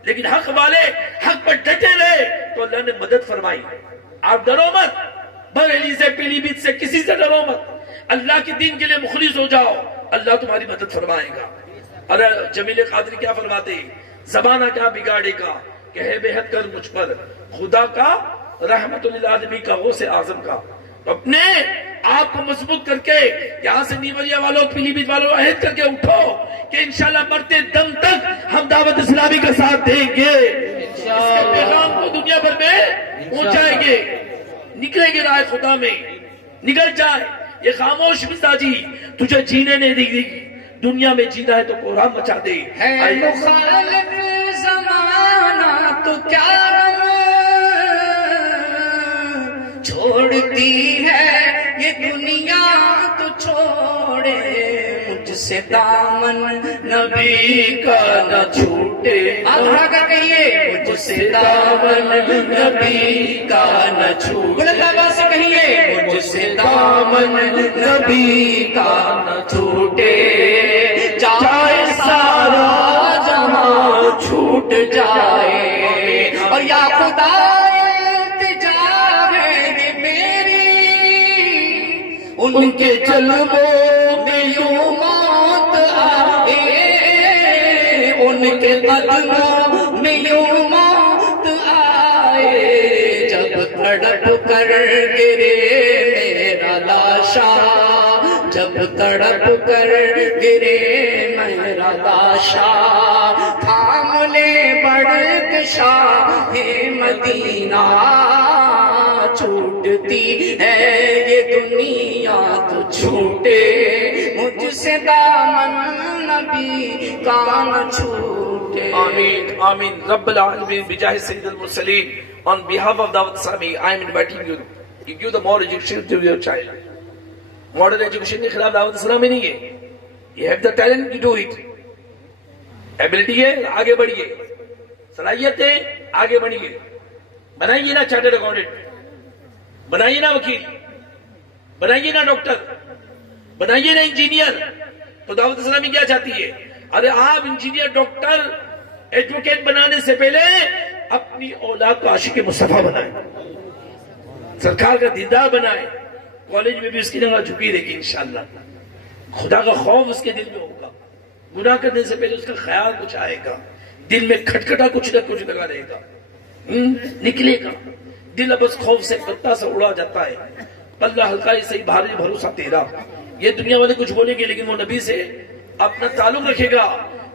لیکن حق والے حق پر ڈٹے رہے تو اللہ نے مدد فرمائی آپ ڈرو مت بریلی سے پیلی بھیت سے کسی سے ڈرو مت اللہ کے دین کے لیے مخلص ہو جاؤ اللہ تمہاری مدد فرمائے گا ارے جمیل قادری کیا فرماتے زمانہ کیا بگاڑے گا کہ ہے بے حد کر مجھ پر خدا کا رحمت للعالمین کا غوث اعظم کا تو اپنے آپ کو مضبوط کر کے یہاں سے نیوریا والوں پیلی بھیت والوں عہد کر کے اٹھو کہ انشاءاللہ مرتے دم تک ہم دعوت اسلامی کا ساتھ دیں گے، اس کے پیغام کو دنیا بھر میں پہنچائیں گے، نکلیں گے راہ خدا میں، نکل جائے یہ خاموش مزاجی تجھے جینے نہیں دی دنیا میں، جینا ہے تو کوہرام مچا دے۔ ہے مخالف زمانہ تو کیا چھوڑتی ہے یہ دنیا تو چھوڑے، مجھ سے دامن نبی کا نہ چھوٹے، آدھا کر کہیے مجھ سے دامن نبی کا نہ چھوٹے، بلند آواز سے کہیے مجھ سے دامن نبی کا نہ چھوٹے، چاہے سارا جہاں چھوٹ جائے، اور یا خدا ان کے جلووں میں یوں موت آئے، ان کے قدموں میں یوں موت آئے، جب تڑپ کر گرے میرا لاشا، جب تڑپ کر گرے میرا لاشا، تھام لے بڑھ شاہ مدینہ، چھوٹتی ہے یہ دنیا تو چھوٹے، مجھ سے دامن نبی کا نہ چھوٹے۔ آمین آمین رب العالمین بجاہ سید المرسلین. On behalf of Dawat Islami, I am inviting you to give the more education to your child. Modern education کے خلاف دعوت اسلامی نہیں ہے. You have the talent to do it. Ability ہے آگے بڑھیے، صلاحیت ہے آگے بڑھیے، بنائیے نا چارٹرڈ اکاؤنٹنٹ، بنائیے نا وکیل، بنائیے نا ڈاکٹر، بنائیے نا انجینئر. تو دعوت اسلامی کیا چاہتی ہے؟ ارے آپ انجینئر، ڈاکٹر، ایڈوکیٹ بنانے سے پہلے اپنی اولاد کو عاشق مصطفیٰ بنائیں، سرکار کا دیندار بنائیں، کالج میں بھی اس کی جگہ جھکی رہے گی انشاءاللہ، خدا کا خوف اس کے دل میں ہوگا، گناہ کرنے سے پہلے اس کا خیال کچھ آئے گا، دل میں کھٹکھٹا کچھ نہ کچھ لگا رہے گا، نکلے گا، دل بس خوف سے پتا سا اڑا جاتا ہے. اللہ ہلکا ہی صحیح بھاری بھروسہ تیرا. یہ دنیا والے کچھ بولیں گے لیکن وہ نبی سے اپنا تعلق رکھے گا،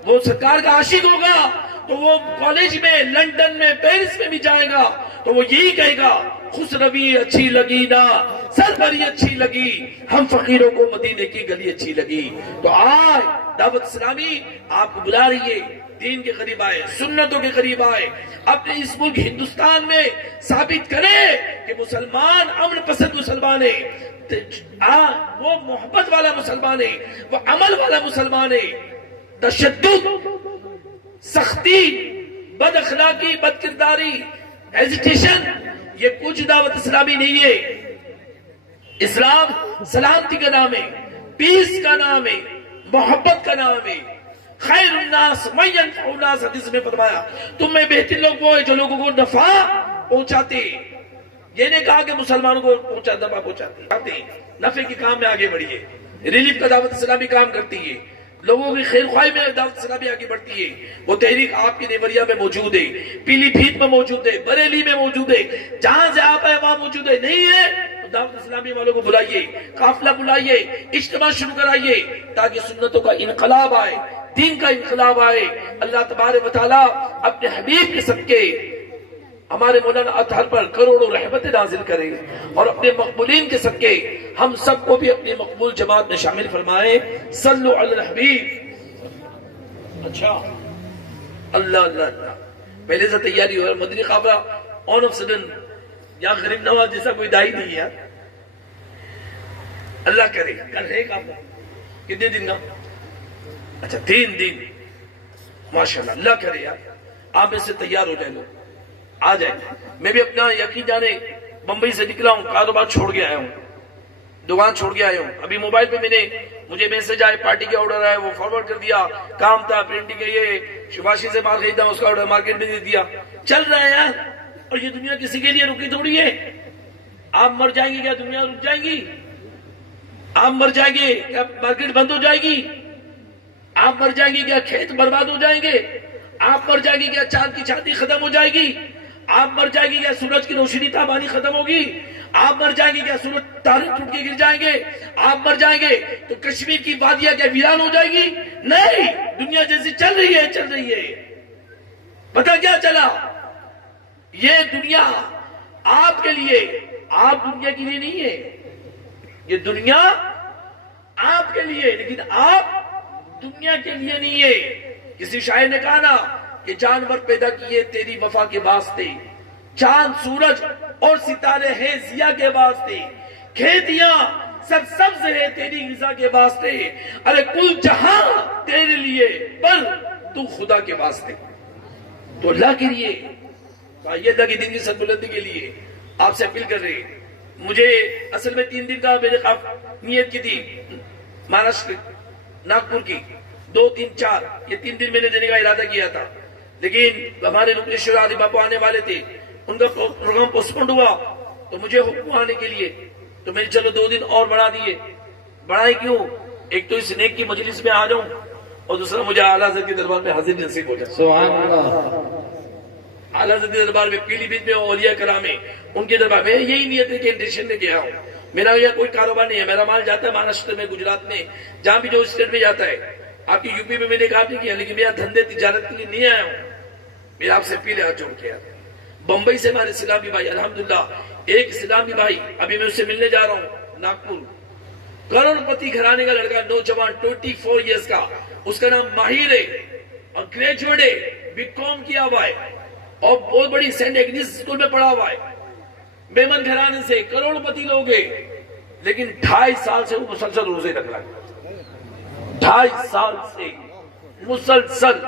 وہ سرکار کا عاشق ہوگا، تو وہ کالج میں، لندن میں، پیرس میں بھی جائے گا تو وہ یہی کہے گا خوشروی اچھی لگی نا، سربری اچھی لگی، ہم فقیروں کو مدینے کی گلی اچھی لگی. تو آج دعوت اسلامی آپ کو بلا رہی ہے، دین کے قریب آئے، سنتوں کے قریب آئے، اپنے اس ملک ہندوستان میں ثابت کرے کہ مسلمان امن پسند مسلمان ہے، وہ محبت والا مسلمان ہے، وہ عمل والا مسلمان ہے. تشدد، سختی، بد اخلاقی، بد کرداری، ہیزیٹیشن، یہ کچھ دعوت اسلامی نہیں ہے. اسلام سلامتی کا نام ہے، پیس کا نام ہے، محبت کا نام ہے. خیر الناس من ينفع الناس، حدیث میں فرمایا تم میں بہتر لوگ وہ ہیں جو لوگوں کو نفع پہنچاتے. یہ نہیں کہا کہ مسلمانوں کو نفع پہنچاتے، نفع کے کام میں آگے بڑھیے. ریلیف کا دعوت اسلامی کام کرتی ہے، لوگوں کی خیر خواہی میں دعوت اسلامی آگے بڑھتی ہے. وہ تحریک آپ کی دیوریا میں موجود ہے، پیلی بھیت میں موجود ہے، بریلی میں موجود ہے، جہاں سے آپ ہے وہاں موجود ہے. نہیں ہے تو دعوت اسلامی والوں کو بلائیے، قافلہ بلائیے، اجتماع شروع کرائیے تاکہ سنتوں کا انقلاب آئے، دین کا انقلاب آئے. اللہ تبارک و تعالیٰ اپنے حبیب کے صدقے ہمارے مولانا اطہر پر کروڑوں رحمت نازل کرے، اور اپنے مقبولین کے صدقے ہم سب کو بھی اپنی مقبول جماعت میں شامل فرمائے. صلو علی الحبیب. اچھا اللہ اللہ اللہ، پہلے سے تیاری ہو رہا ہے. مدنی قافلہ آن آف سڈن، یا غریب نواز جیسا کوئی دائی نہیں ہے. اللہ کرے کل ہے قافلہ. کتنے دن کا؟ اچھا 3 دن. ماشاءاللہ اللہ کرے یار آپ اس سے تیار ہو جائیں، لوگ آ جائیں. میں بھی اپنا یقین جانے بمبئی سے نکلا ہوں، کاروبار چھوڑ کے آیا ہوں، دکان چھوڑ کے آیا ہوں. ابھی موبائل پہ مجھے میسج آئے، پارٹی کا آرڈر آیا، وہ فارورڈ کر دیا. کام تھا پرنٹنگ کے، یہ شباشی سے مال خریدا، اس کا آرڈر مارکیٹ میں دے دیا. چل رہا ہے یار. اور یہ دنیا کسی کے لیے رکی تھوڑی ہے. آپ مر جائیں گے کیا دنیا رک جائیں گی؟ آپ مر جائیں گے کیا مارکیٹ بند ہو جائے گی؟ آپ مر جائیں گے کیا کھیت برباد ہو جائیں گے؟ آپ مر جائیں گے کیا چاند کی چھاتی ختم ہو جائے گی؟ آپ مر جائیں گے کیا سورج کی روشنی تابانی ختم ہوگی؟ آپ مر جائیں گے کیا سورج تارے ٹوٹ کے گر جائیں گے؟ آپ مر جائیں گے تو کشمیر کی وادیاں کیا ویران ہو جائے گی؟ نہیں، دنیا جیسی چل رہی ہے چل رہی ہے۔ پتہ کیا چلا؟ یہ دنیا آپ کے لیے، آپ دنیا کے لیے نہیں ہے، یہ دنیا آپ کے لیے، لیکن آپ دنیا کے لیے نہیں ہے۔ کسی شاعر نے کہا نا کہ جانور پیدا کیے تیری وفا کے واسطے، چاند سورج اور ستارے ہیں ضیا کے واسطے، کھیتیاں سب سبز ہے تیری غذا کے واسطے، ارے کل جہاں تیرے لیے پر تو خدا کے واسطے، تو اللہ کے لیے۔ یہ اللہ کے دن کی سربلندی کے لیے آپ سے اپیل کر رہے ہیں۔ مجھے اصل میں 3 دن کا میرے نیت کی تھی، مہاراشٹر ناگپور کی 2 3 4 یہ 3 دن میں نے دینے کا ارادہ کیا تھا، لیکن ہمارے رکنیشور آدی باپو آنے والے تھے، ان کا پروگرام پوسٹپونڈ ہوا تو مجھے حکم آنے کے لیے، تو میں نے چلو 2 دن اور بڑھا دیے۔ بڑھائے کیوں؟ ایک تو اس نیک کی مجلس میں آ جاؤں، اور دوسرا مجھے اعلیٰ حضرت کے دربار میں حاضر نصیب ہو جائے۔ سبحان اللہ۔ اعلیٰ حضرت کے دربار میں پیلی بھیت میں اولیاء کرام میں ان کے دربار میں یہی نیت ہے کہ انٹینشن لے کے آؤں۔ میرا یہ کوئی کاروبار نہیں ہے، میرا مال جاتا ہے مہاراشٹر میں، گجرات میں، جہاں بھی جو اسٹیٹ میں جاتا ہے۔ آپ کی یو پی میں میں نے کام نہیں کیا، لیکن میرا دھندے تجارت کے لیے نہیں آیا ہوں، میرا آپ سے اپیل ہے جوڑ کے۔ بمبئی سے ہمارے اسلامی بھائی الحمدللہ، ایک اسلامی بھائی ابھی میں اس سے ملنے جا رہا ہوں ناگپور، کروڑ پتی گھرانے کا لڑکا، نوجوان 24 ایئرس کا، اس کا نام ماہر ہے اور گریجویٹ ہے، BCom کیا ہوا ہے اور بہت بڑی سینٹ ایگنیس اسکول میں پڑھا ہوا ہے، بیمن گھرانے سے، کروڑ پتی لوگ ہیں، لیکن 2.5 سال سے وہ مسلسل روزے رکھ رہا ہے، 2.5 سال سے مسلسل،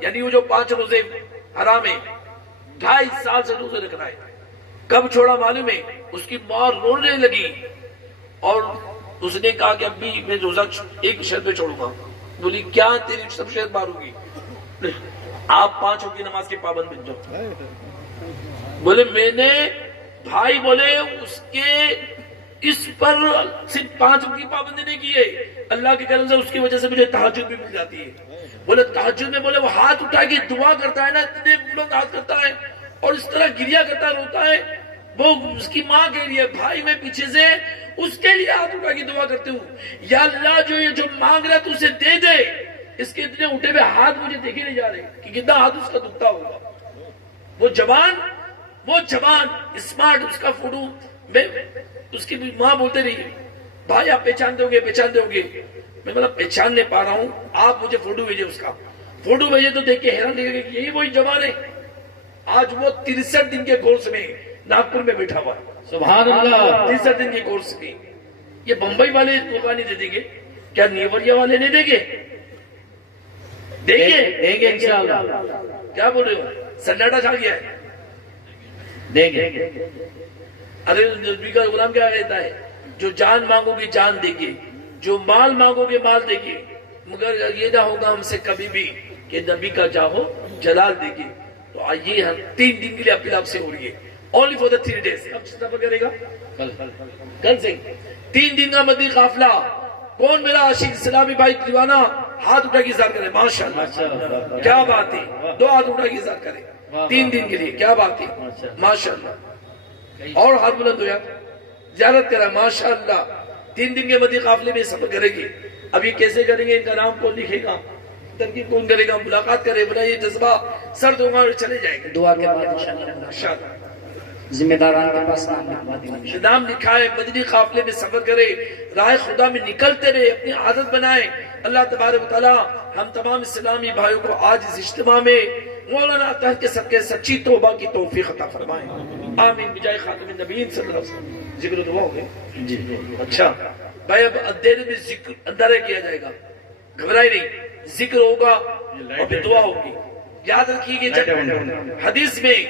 یعنی وہ جو 5 روزے حرام ہیں، 2.5 سال سے روزے رکھ رہا ہے۔ کب چھوڑا معلوم ہے؟ اس کی ماں رونے لگی اور اس نے کہا کہ اب بھی میں روزہ ایک شرط پہ چھوڑوں گا۔ بولی کیا؟ تیری سب شرط ماروں گی، آپ 5 وقت کی نماز کے پابند بن جاؤ۔ بولے میں نے بھائی بولے اس کے اس پر صرف 5 وقت کی پابندی نہیں کی ہے، اللہ کے کرم سے اس کی وجہ سے مجھے تہجد بھی مل جاتی ہے۔ بولے تہجد میں بولے وہ ہاتھ اٹھا کے دعا کرتا ہے نا، اتنے بلند ہاتھ کرتا ہے اور اس طرح گریا کرتا روتا ہے، وہ اس کی ماں کہہ رہی ہے بھائی میں پیچھے سے اس کے لیے ہاتھ اٹھا کے دعا کرتی ہوں، یا اللہ جو یہ جو مانگ رہا ہے تو اسے دے دے۔ اس کے اتنے اٹھے ہوئے ہاتھ مجھے دیکھے نہیں جا رہے کہ کتنا ہاتھ اس کا دکھتا ہوگا۔ وہ جوان اسمارٹ، اس کا فوٹو میں اس کی ماں بولتے رہی بھائی آپ پہچانتے ہوں گے، میں مطلب پہچان نہیں پا رہا ہوں، آپ مجھے فوٹو بھیجے، اس کا فوٹو بھیجے تو دیکھ کے حیران لگے گا کہ یہی وہی جوان ہے۔ آج وہ 63 دن کے کورس میں ناگپور میں بیٹھا ہوا ہے، سبحان اللہ۔ 63 دن کے کورس میں۔ یہ بمبئی والے موقع نہیں دے دیں گے کیا؟ نیوریا والے نہیں دیں گے؟ دیں گے انشاءاللہ۔ کیا بول رہے ہو؟ سناٹا چھا گیا ہے، دیں گے۔ ارے نبی کا غلام کیا کہتا ہے؟ جو جان مانگو گے جان دیں گے، جو مال مانگو گے مال دیں گے، مگر یہ نہ ہوگا ہم سے کبھی بھی کہ نبی کا جاہو جلال دیں گے۔ تو آئیے ہم 3 دن کے لیے اپیل آپ سے ہو رہی ہے، only for the 3 days۔ اب سفر کرے گا کل سے 3 دن کا مدنی قافلہ۔ کون میرا عاشق اسلامی بھائی دیوانہ ہاتھ اٹھا کے اظہار کرے؟ ماشاءاللہ، کیا بات ہے، 2 ہاتھ اٹھا کے اظہار کرے 3 دن کے لیے، کیا بات ہے، ماشاءاللہ۔ اور ہاتھ بلند ہو یا زیارت کرا، ماشاءاللہ۔ 3 دن کے مدنی قافلے میں سفر کرے گی۔ اب یہ کیسے کریں گے؟ ان کا نام کون لکھے گا، ترکیب کون کرے گا، ملاقات کرے، بنا یہ جذبہ سرد ہوگا اور چلے جائیں گے دعا کے بعد انشاءاللہ ذمہ داران کے پاس نام لکھوا دیں گے۔ نام لکھا ہے، مدنی قافلے میں سفر کرے، راہ خدا میں نکلتے رہے، اپنی عادت بنائے۔ اللہ تبارک و تعالی ہم تمام اسلامی بھائیوں کو آج اس اجتماع میں مولانا اطہر کے صدقے سچی توبہ کی توفیق عطا فرمائے، آمین بجائے خاتم النبیین صلی اللہ علیہ وسلم۔ ذکر و دعا ہو گئے جی؟ اچھا بھائی، اب دیر میں ذکر اندر کیا جائے گا، گھبرائی نہیں، ذکر ہوگا اور پھر دعا ہوگی۔ یاد رکھیے کہ جب حدیث میں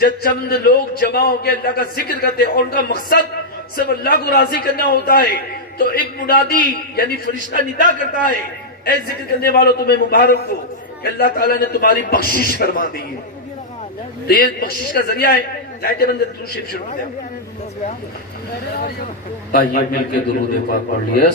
جب چند لوگ جمع ہو کے اللہ کا ذکر کرتے ہیں اور ان کا مقصد صرف اللہ کو راضی کرنا ہوتا ہے، تو ایک منادی یعنی فرشتہ ندا کرتا ہے، اے ذکر کرنے والوں تمہیں مبارک ہو کہ اللہ تعالیٰ نے تمہاری بخشش فرما دی ہے۔ تو یہ بخشش کا ذریعہ ہے۔ لائٹیں بند درود شریف شروع کر دیں۔ آئیے مل کے درود پاک پڑھ لیے۔